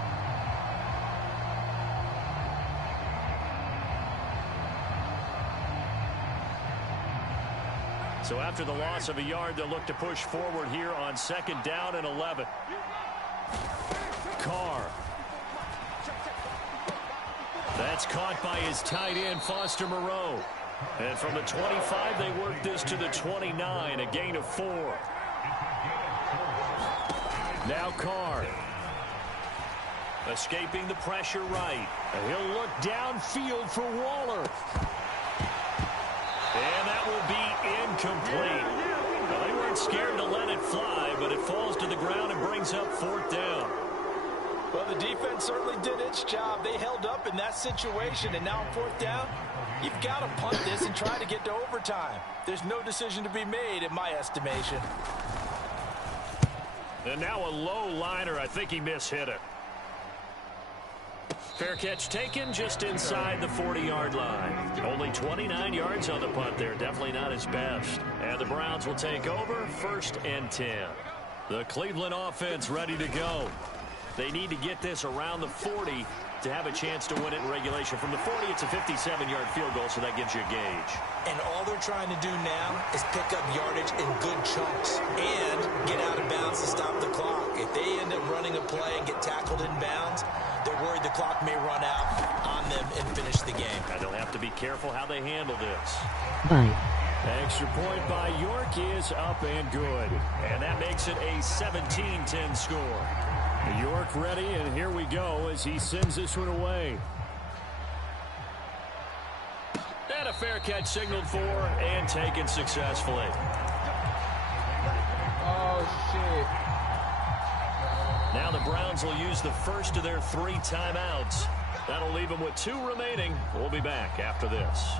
So after the loss of a yard, they'll look to push forward here on 2nd down and 11. Carr. That's caught by his tight end, Foster Moreau. And from the 25, they work this to the 29, a gain of 4. Now Carr. Escaping the pressure right. And he'll look downfield for Waller. And that will be incomplete. Well, they weren't scared to let it fly, but it falls to the ground and brings up 4th down. Well, the defense certainly did its job. They held up in that situation, and now on 4th down, you've got to punt this and try to get to overtime. There's no decision to be made in my estimation. And now a low liner. I think he mishit it. Fair catch taken just inside the 40-yard line. Only 29 yards on the punt there. Definitely not his best. And the Browns will take over 1st and 10. The Cleveland offense ready to go. They need to get this around the 40 to have a chance to win it in regulation. From the 40, it's a 57-yard field goal, so that gives you a gauge. And all they're trying to do now is pick up yardage in good chunks and get out of bounds to stop the clock. If they end up running a play and get tackled in bounds, they're worried the clock may run out on them and finish the game. And they'll have to be careful how they handle this. Bye. Extra point by York is up and good. And that makes it a 17-10 score. York ready, and here we go as he sends this one away. And a fair catch signaled for and taken successfully. Oh, shit. Now the Browns will use the first of their 3 timeouts. That'll leave them with 2 remaining. We'll be back after this.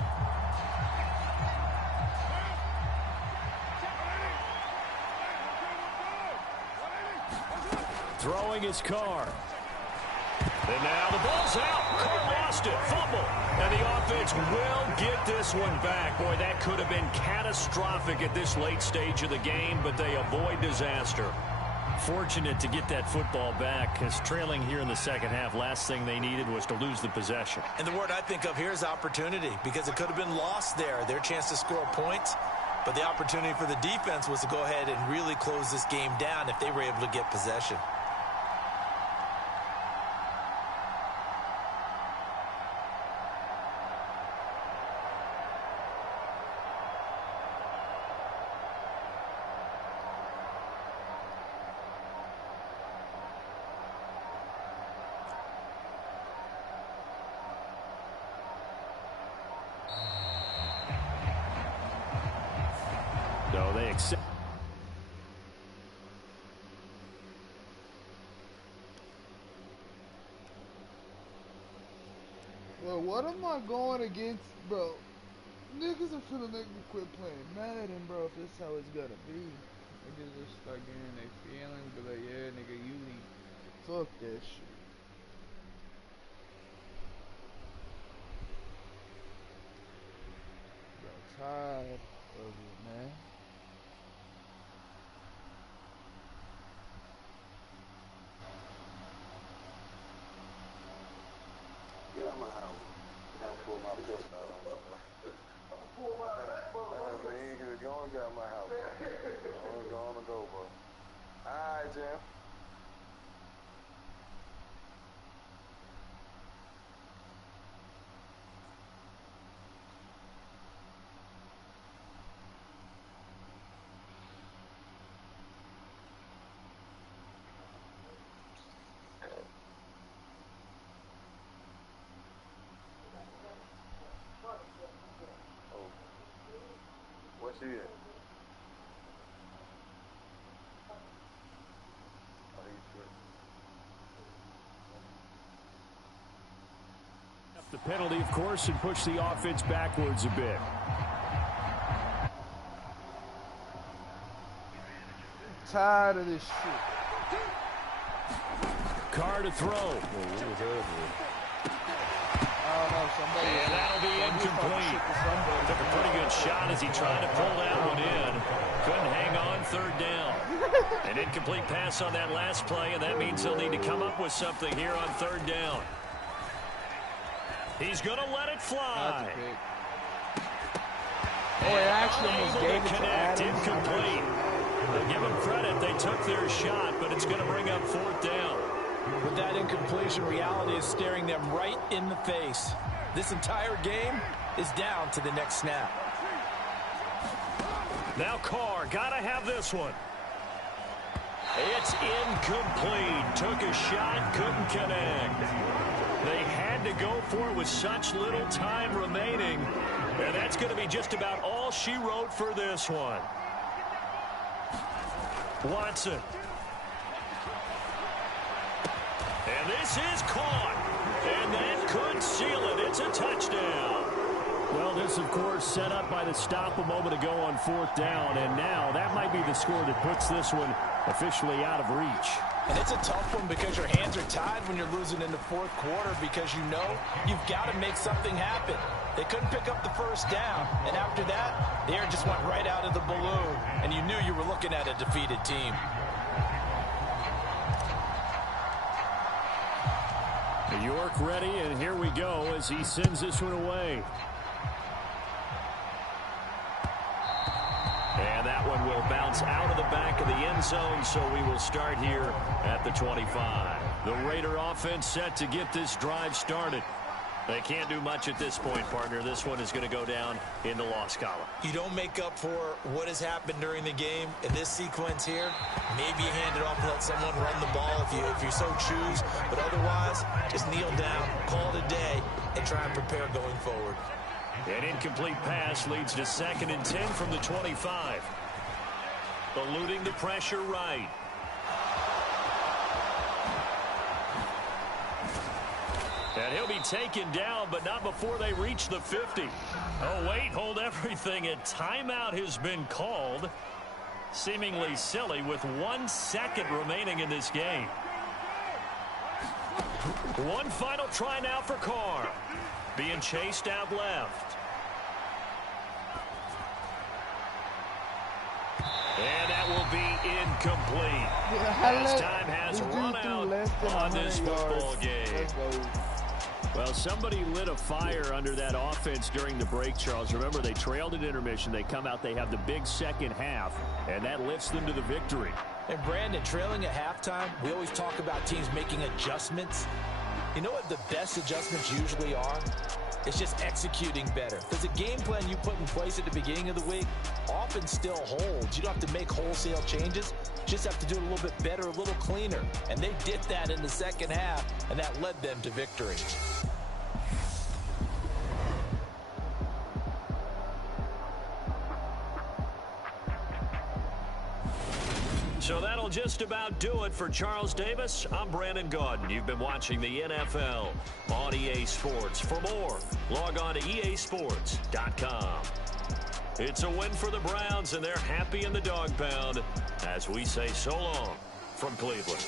Throwing his Carr. And now the ball's out. Carr lost it. Fumble. And the offense will get this one back. Boy, that could have been catastrophic at this late stage of the game, but they avoid disaster. Fortunate to get that football back, because trailing here in the second half, last thing they needed was to lose the possession. And the word I think of here is opportunity, because it could have been lost there. Their chance to score points, but the opportunity for the defense was to go ahead and really close this game down if they were able to get possession. No, they accept. Bro, what am I going against, bro? Niggas are finna make me quit playing Madden, bro, if this is how it's gonna be. Niggas just start getting their feelings, be like, yeah, nigga, you need. Fuck that shit. Bro, tired of it, man. Get out my house. Don't pull my pistol out. Pull my man, you only got my house. I'm gonna go, bro. Alright, Jim. What's he at? The penalty, of course, and push the offense backwards a bit. Tired of this shit. Carr to throw. And that'll be incomplete. Took a pretty good shot as he tried to pull that one in. Couldn't hang on 3rd down. An incomplete pass on that last play, and that means he'll need to come up with something here on 3rd down. He's going to let it fly. Oh, it actually almost gave it to Adams. Incomplete. Give them credit. They took their shot, but it's going to bring up 4th down. With that incompletion, reality is staring them right in the face. This entire game is down to the next snap. Now Carr, gotta have this one. It's incomplete. Took a shot, couldn't connect. They had to go for it with such little time remaining. And that's going to be just about all she wrote for this one. Watson. And This is caught. And that could seal it. It's a touchdown. Well, this, of course, set up by the stop a moment ago on 4th down. And now that might be the score that puts this one officially out of reach. And it's a tough one because your hands are tied when you're losing in the 4th quarter because you know you've got to make something happen. They couldn't pick up the first down. And after that, the air just went right out of the balloon. And you knew you were looking at a defeated team. York ready, and here we go as he sends this one away. And that one will bounce out of the back of the end zone, so we will start here at the 25. The Raider offense set to get this drive started. They can't do much at this point, partner. This one is going to go down in the loss column. You don't make up for what has happened during the game in this sequence here. Maybe you hand it off and let someone run the ball if you so choose. But otherwise, just kneel down, call it a day, and try and prepare going forward. An incomplete pass leads to 2nd and 10 from the 25. Eluding the pressure right. And he'll be taken down, but not before they reach the 50. Oh, wait, hold everything. A timeout has been called. Seemingly silly with 1 second remaining in this game. One final try now for Carr. Being chased out left. And that will be incomplete. As time has run out on this football game. Well, somebody lit a fire under that offense during the break, Charles. Remember, they trailed at intermission. They come out, they have the big second half, and that lifts them to the victory. And, Brandon, trailing at halftime, we always talk about teams making adjustments. You know what the best adjustments usually are? It's just executing better. Because the game plan you put in place at the beginning of the week often still holds. You don't have to make wholesale changes. You just have to do it a little bit better, a little cleaner. And they did that in the second half, and that led them to victory. So that'll just about do it for Charles Davis. I'm Brandon Gaudin. You've been watching the NFL on EA Sports. For more, log on to easports.com. It's a win for the Browns, and they're happy in the dog pound as we say so long from Cleveland.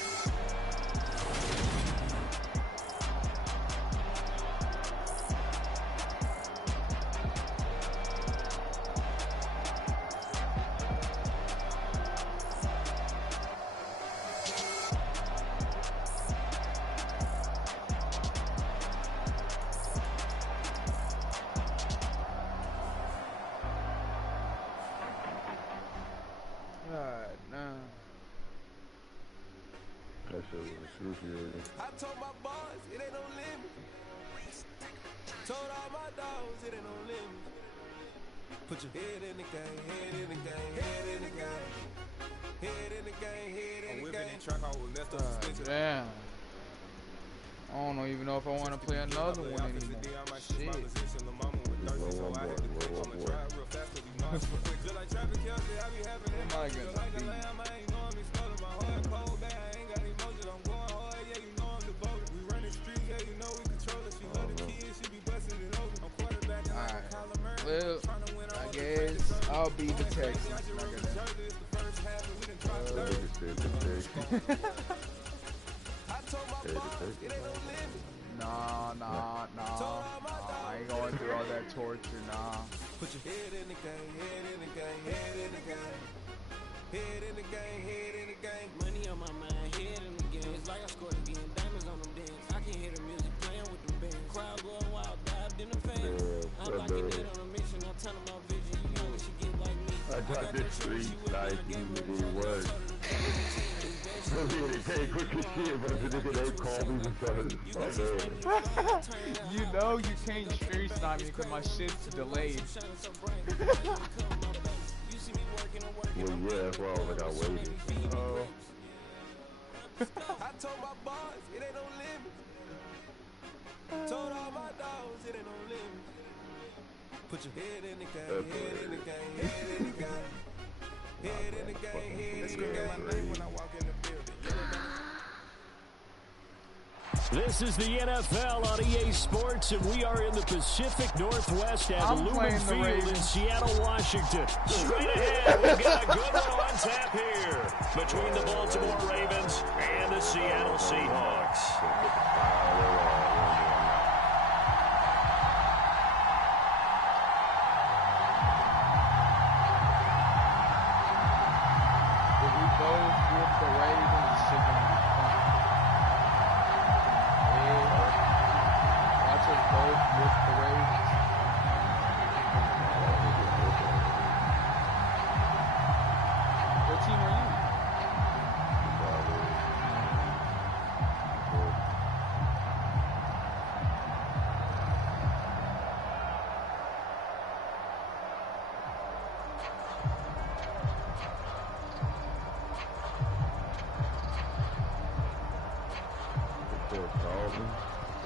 I told my boys, it ain't no limit. Told all my dogs, it ain't no limit. Put your head in the game, head in the game, head in the game. Head in the game, head in the game. Track out with messed up suspension. Damn. I don't even know if I want to play another one anymore. Shit. Am I gonna beat? Well, I guess I'll be the Texans. Nah. I ain't going through all that torture, nah. Put your head in the game, head in the game, head in the game. Head in the game, head in the game. Money on my mind, head in the game. It's like I scored again, diamonds on them dance. I can hear the music playing with them bands. Crowd going wild, dived in the fan. I'm like a dead on a mission, I'm telling my vision. You know what she get like me. I got this street like you really was. You know you can't street snipe me because my shit's delayed. Well, yeah, that's why I was like, I waited. Oh. I told my boys, it ain't no limit. Told all my dogs, it ain't no limit. Put your head in the game, head in the game, head in the game. Head in the game, head in the game. My name when I walk in the building. This is the NFL on EA Sports, and we are in the Pacific Northwest at Lumen Field in Seattle, Washington. Straight ahead, we've got a good one on tap here between the Baltimore Ravens and the Seattle Seahawks.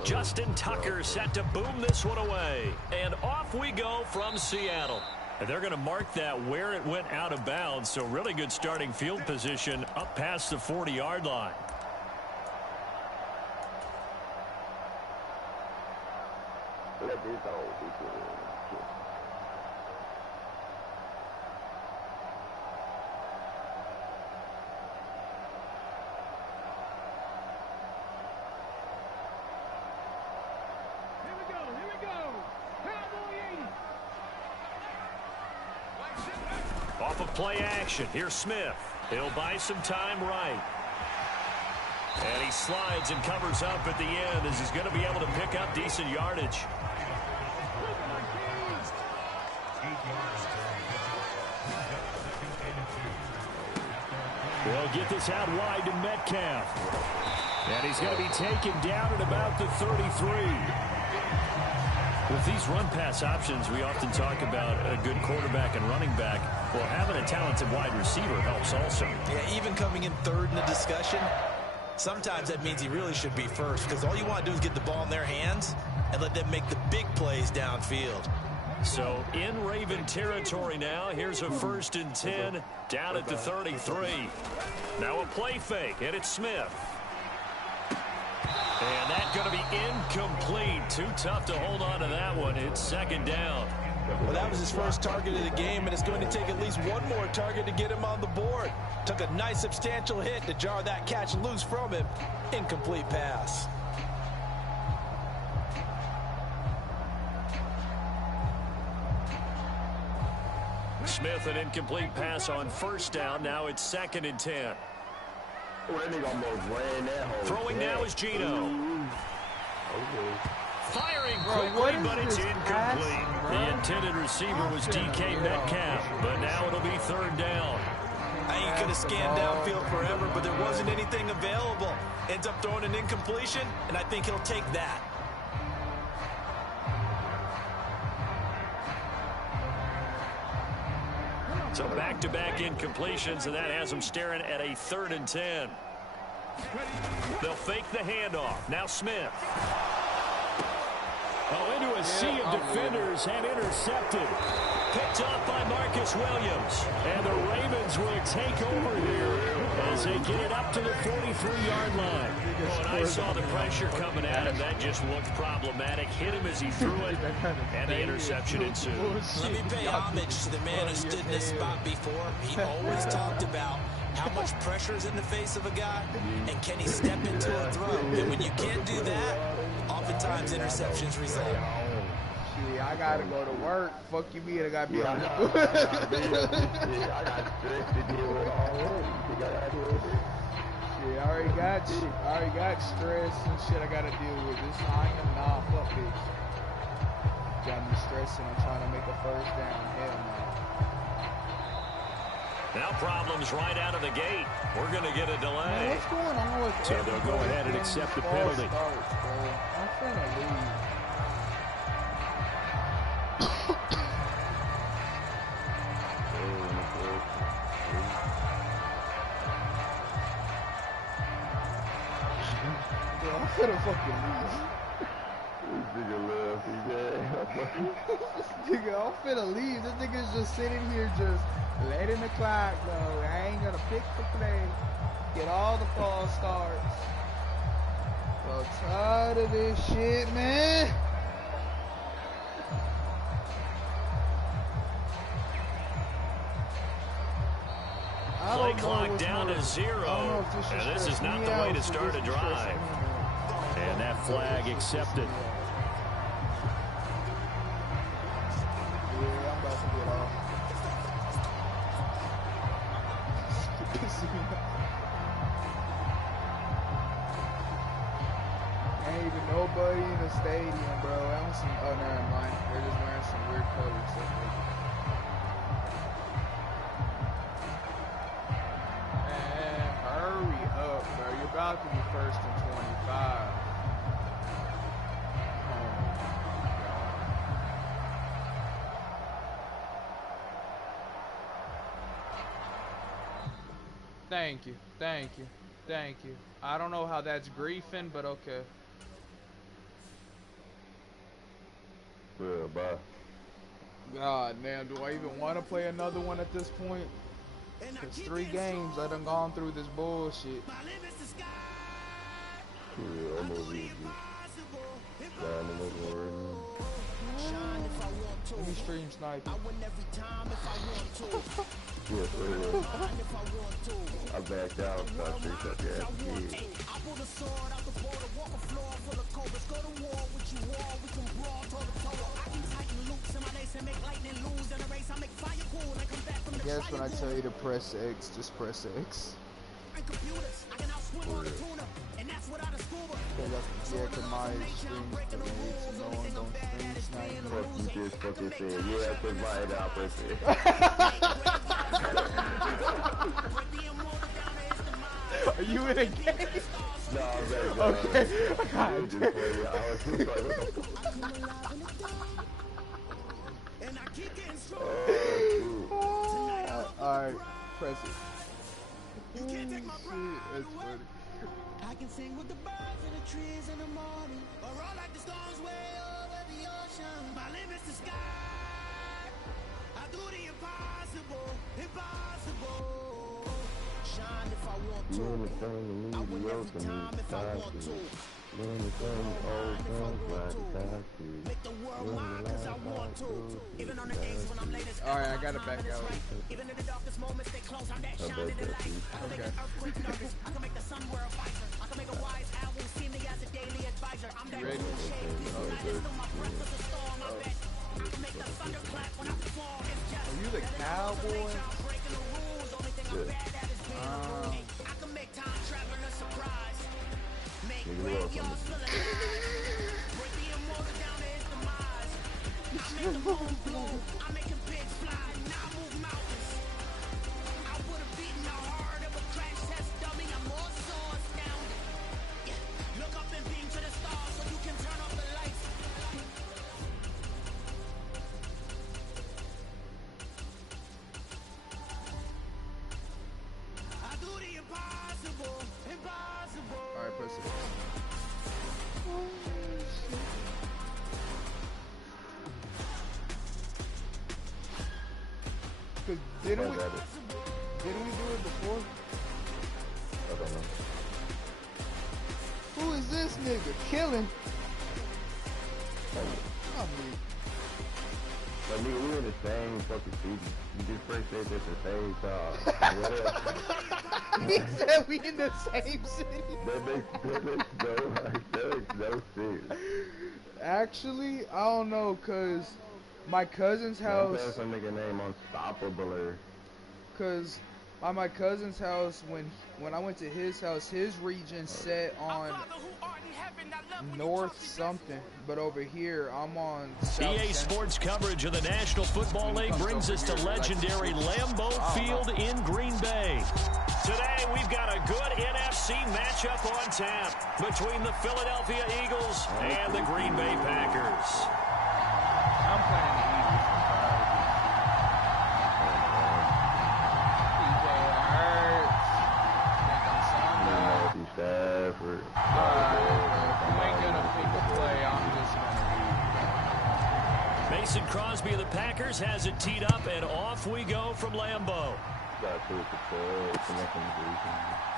Justin Tucker set to boom this one away. And off we go from Seattle. And they're going to mark that where it went out of bounds. So really good starting field position up past the 40-yard line. Off of play action, here's Smith. He'll buy some time right. And he slides and covers up at the end as he's going to be able to pick up decent yardage. They'll get this out wide to Metcalf. And he's going to be taken down at about the 33. With these run-pass options, we often talk about a good quarterback and running back. Well, having a talented wide receiver helps also. Yeah, even coming in third in the discussion, sometimes that means he really should be first because all you want to do is get the ball in their hands and let them make the big plays downfield. So in Raven territory now, here's a 1st and 10 down at the 33. Now a play fake, and it's Smith. And that's going to be incomplete. Too tough to hold on to that one. It's 2nd down. Well, that was his first target of the game, and it's going to take at least one more target to get him on the board. Took a nice substantial hit to jar that catch loose from him. Incomplete pass. Smith, an incomplete pass on 1st down. Now it's 2nd and 10. Throwing now is Gino. Firing quickly, but it's incomplete. The intended receiver was DK Metcalf, but now it'll be 3rd down. I ain't going to scan downfield forever, but there wasn't anything available. Ends up throwing an incompletion, and I think he'll take that. So back-to-back incompletions, and that has them staring at a 3rd and 10. They'll fake the handoff. Now Smith. Oh, into a sea of defenders and intercepted. Picked off by Marcus Williams. And the Ravens will take over here as they get it up to the 43-yard line. Oh, and I saw the pressure coming at him. That just looked problematic. Hit him as he threw it, and the interception ensued. Let me pay homage to the man who stood in this spot before. He always talked about how much pressure is in the face of a guy, and can he step into a throw? And when you can't do that, oftentimes interceptions result. Shit, I gotta go to work. Fuck you, mean I gotta be on the Shit, I already got stress and shit I gotta deal with. This nah, fuck this. Got me stressing. I'm trying to make a 1st down. Hell no. Now problems right out of the gate. We're going to get a delay. Man, what's going on with So they'll go ahead and accept the penalty. I'm finna leave. I'm finna fucking leave. Nigga, I'm finna leave. This nigga's just sitting here just letting the clock go. I ain't gonna pick the play. Get all the false starts. Fuck Tired of this shit, man. Play clock down to 0. And this is not the way to start a drive. And that flag accepted. Yeah, I'm about to get off. Ain't even nobody in the stadium, bro. I don't see. Oh, never mind. They're just wearing some weird colors. Man, hurry up, bro. You're about to be first and 25. Thank you, thank you, thank you. I don't know how that's griefing, but okay. Yeah, bye. God damn, do I even want to play another one at this point? Because 3 games I done gone through this bullshit. Yeah, I'm over here. Let me stream sniper. Yes, I backed out, so I think I got kids. I guess when I tell you to press X, just press X. Yeah, cause my stream delayed, so no one don't stream sniper. Fuck you just fucking said, yeah, cause my now press it. Are you in a game? No, I'm back. Okay. God damn. Alright, press it. Oh, shit, that's funny. I can sing with the birds and the trees in the morning, or roll like the storms way over the ocean. My limit's the sky. I do the impossible, impossible. Shine if I want to. I win every time if I want to. Make the world mine cause I want to. Even on the days when I'm latest. Alright, I gotta back out. Even in the darkest moments they close, I'm that shining the light. I can make an earthquake nervous. I can make the sun wear a visor. I can make a wise owl see me as a daily advisor. I'm that ready? my breath was a storm, I bet. I can make the thunder clap when I perform. It's just Are you the cowboy? breaking the rules. Only thing I'm bad at is being a roommate. I can make time travel a surprise. Make graveyards full of lies. Break the immortal down to his demise. I make the moon bloom. I'm making pigs fly. Now I move mountains. I would have beaten the heart of a crash test dummy. I'm more so astounded. Yeah. Look up and beam to the stars so you can turn off the lights. I do the impossible, impossible. Alright, press it. Cause didn't we do it before? I don't know. Who is this nigga killing? I mean, But nigga, we in the same fucking season. You just first said this at the same time. he said we in the same city. That makes no sense. Actually, I don't know, cause my cousin's house. Some nigga name Unstoppable. Cause by my cousin's house, when I went to his house, his region set on north something, but over here I'm on south EA Sports coverage of the National Football League brings us to legendary Lambeau Field in Green Bay. Today we've got a good NFC matchup on tap between the Philadelphia Eagles and the Green Bay Packers. I'm playing the Eagles. Stafford. If you ain't gonna pick a play, I'm just gonna leave. Mason Crosby of the Packers has it teed up, and off we go from Lambeau.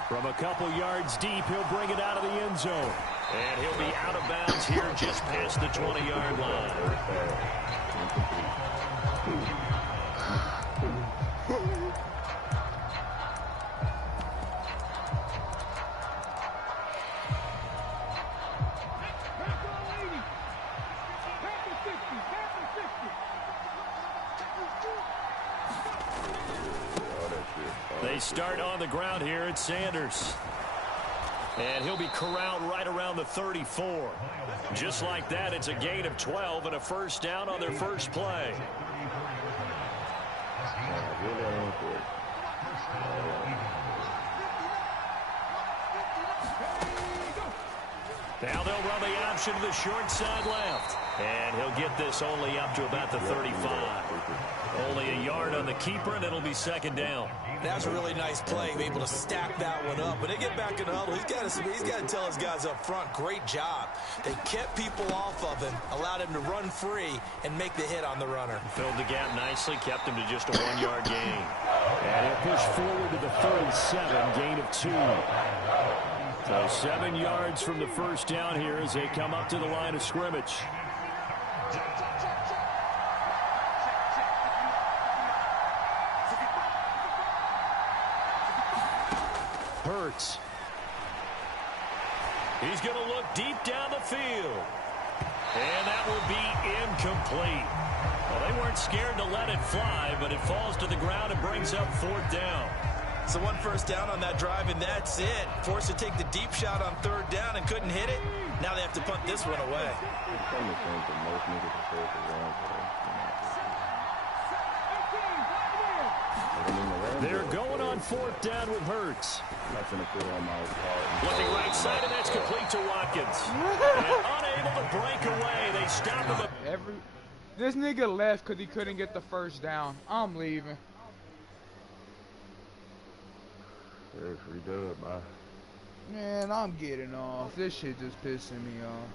From a couple yards deep, he'll bring it out of the end zone. And he'll be out of bounds here just past the 20-yard line. They start on the ground here at Sanders. And he'll be corralled right around the 34. Just like that, it's a gain of 12 and a first down on their first play. Now they'll run the option to the short side left. And he'll get this only up to about the 35. Only a yard on the keeper, and it'll be second down. That's a really nice play, able to stack that one up. When they get back in the huddle, he's got to tell his guys up front, great job. They kept people off of him, allowed him to run free, and make the hit on the runner. Filled the gap nicely, kept him to just a 1-yard gain. And he'll push forward to the 37, gain of 2. So 7 yards from the first down here as they come up to the line of scrimmage. Hurts. He's going to look deep down the field. And that will be incomplete. Well, they weren't scared to let it fly, but it falls to the ground and brings up fourth down. So 1 first down on that drive, and that's it. Forced to take the deep shot on third down and couldn't hit it. Now they have to punt this one away. They're going on fourth down with Hurts. Looking right side, and that's complete to Watkins. And unable to break away. They stop him. This nigga left because he couldn't get the first down. I'm leaving. Man, I'm getting off. This shit just pissing me off.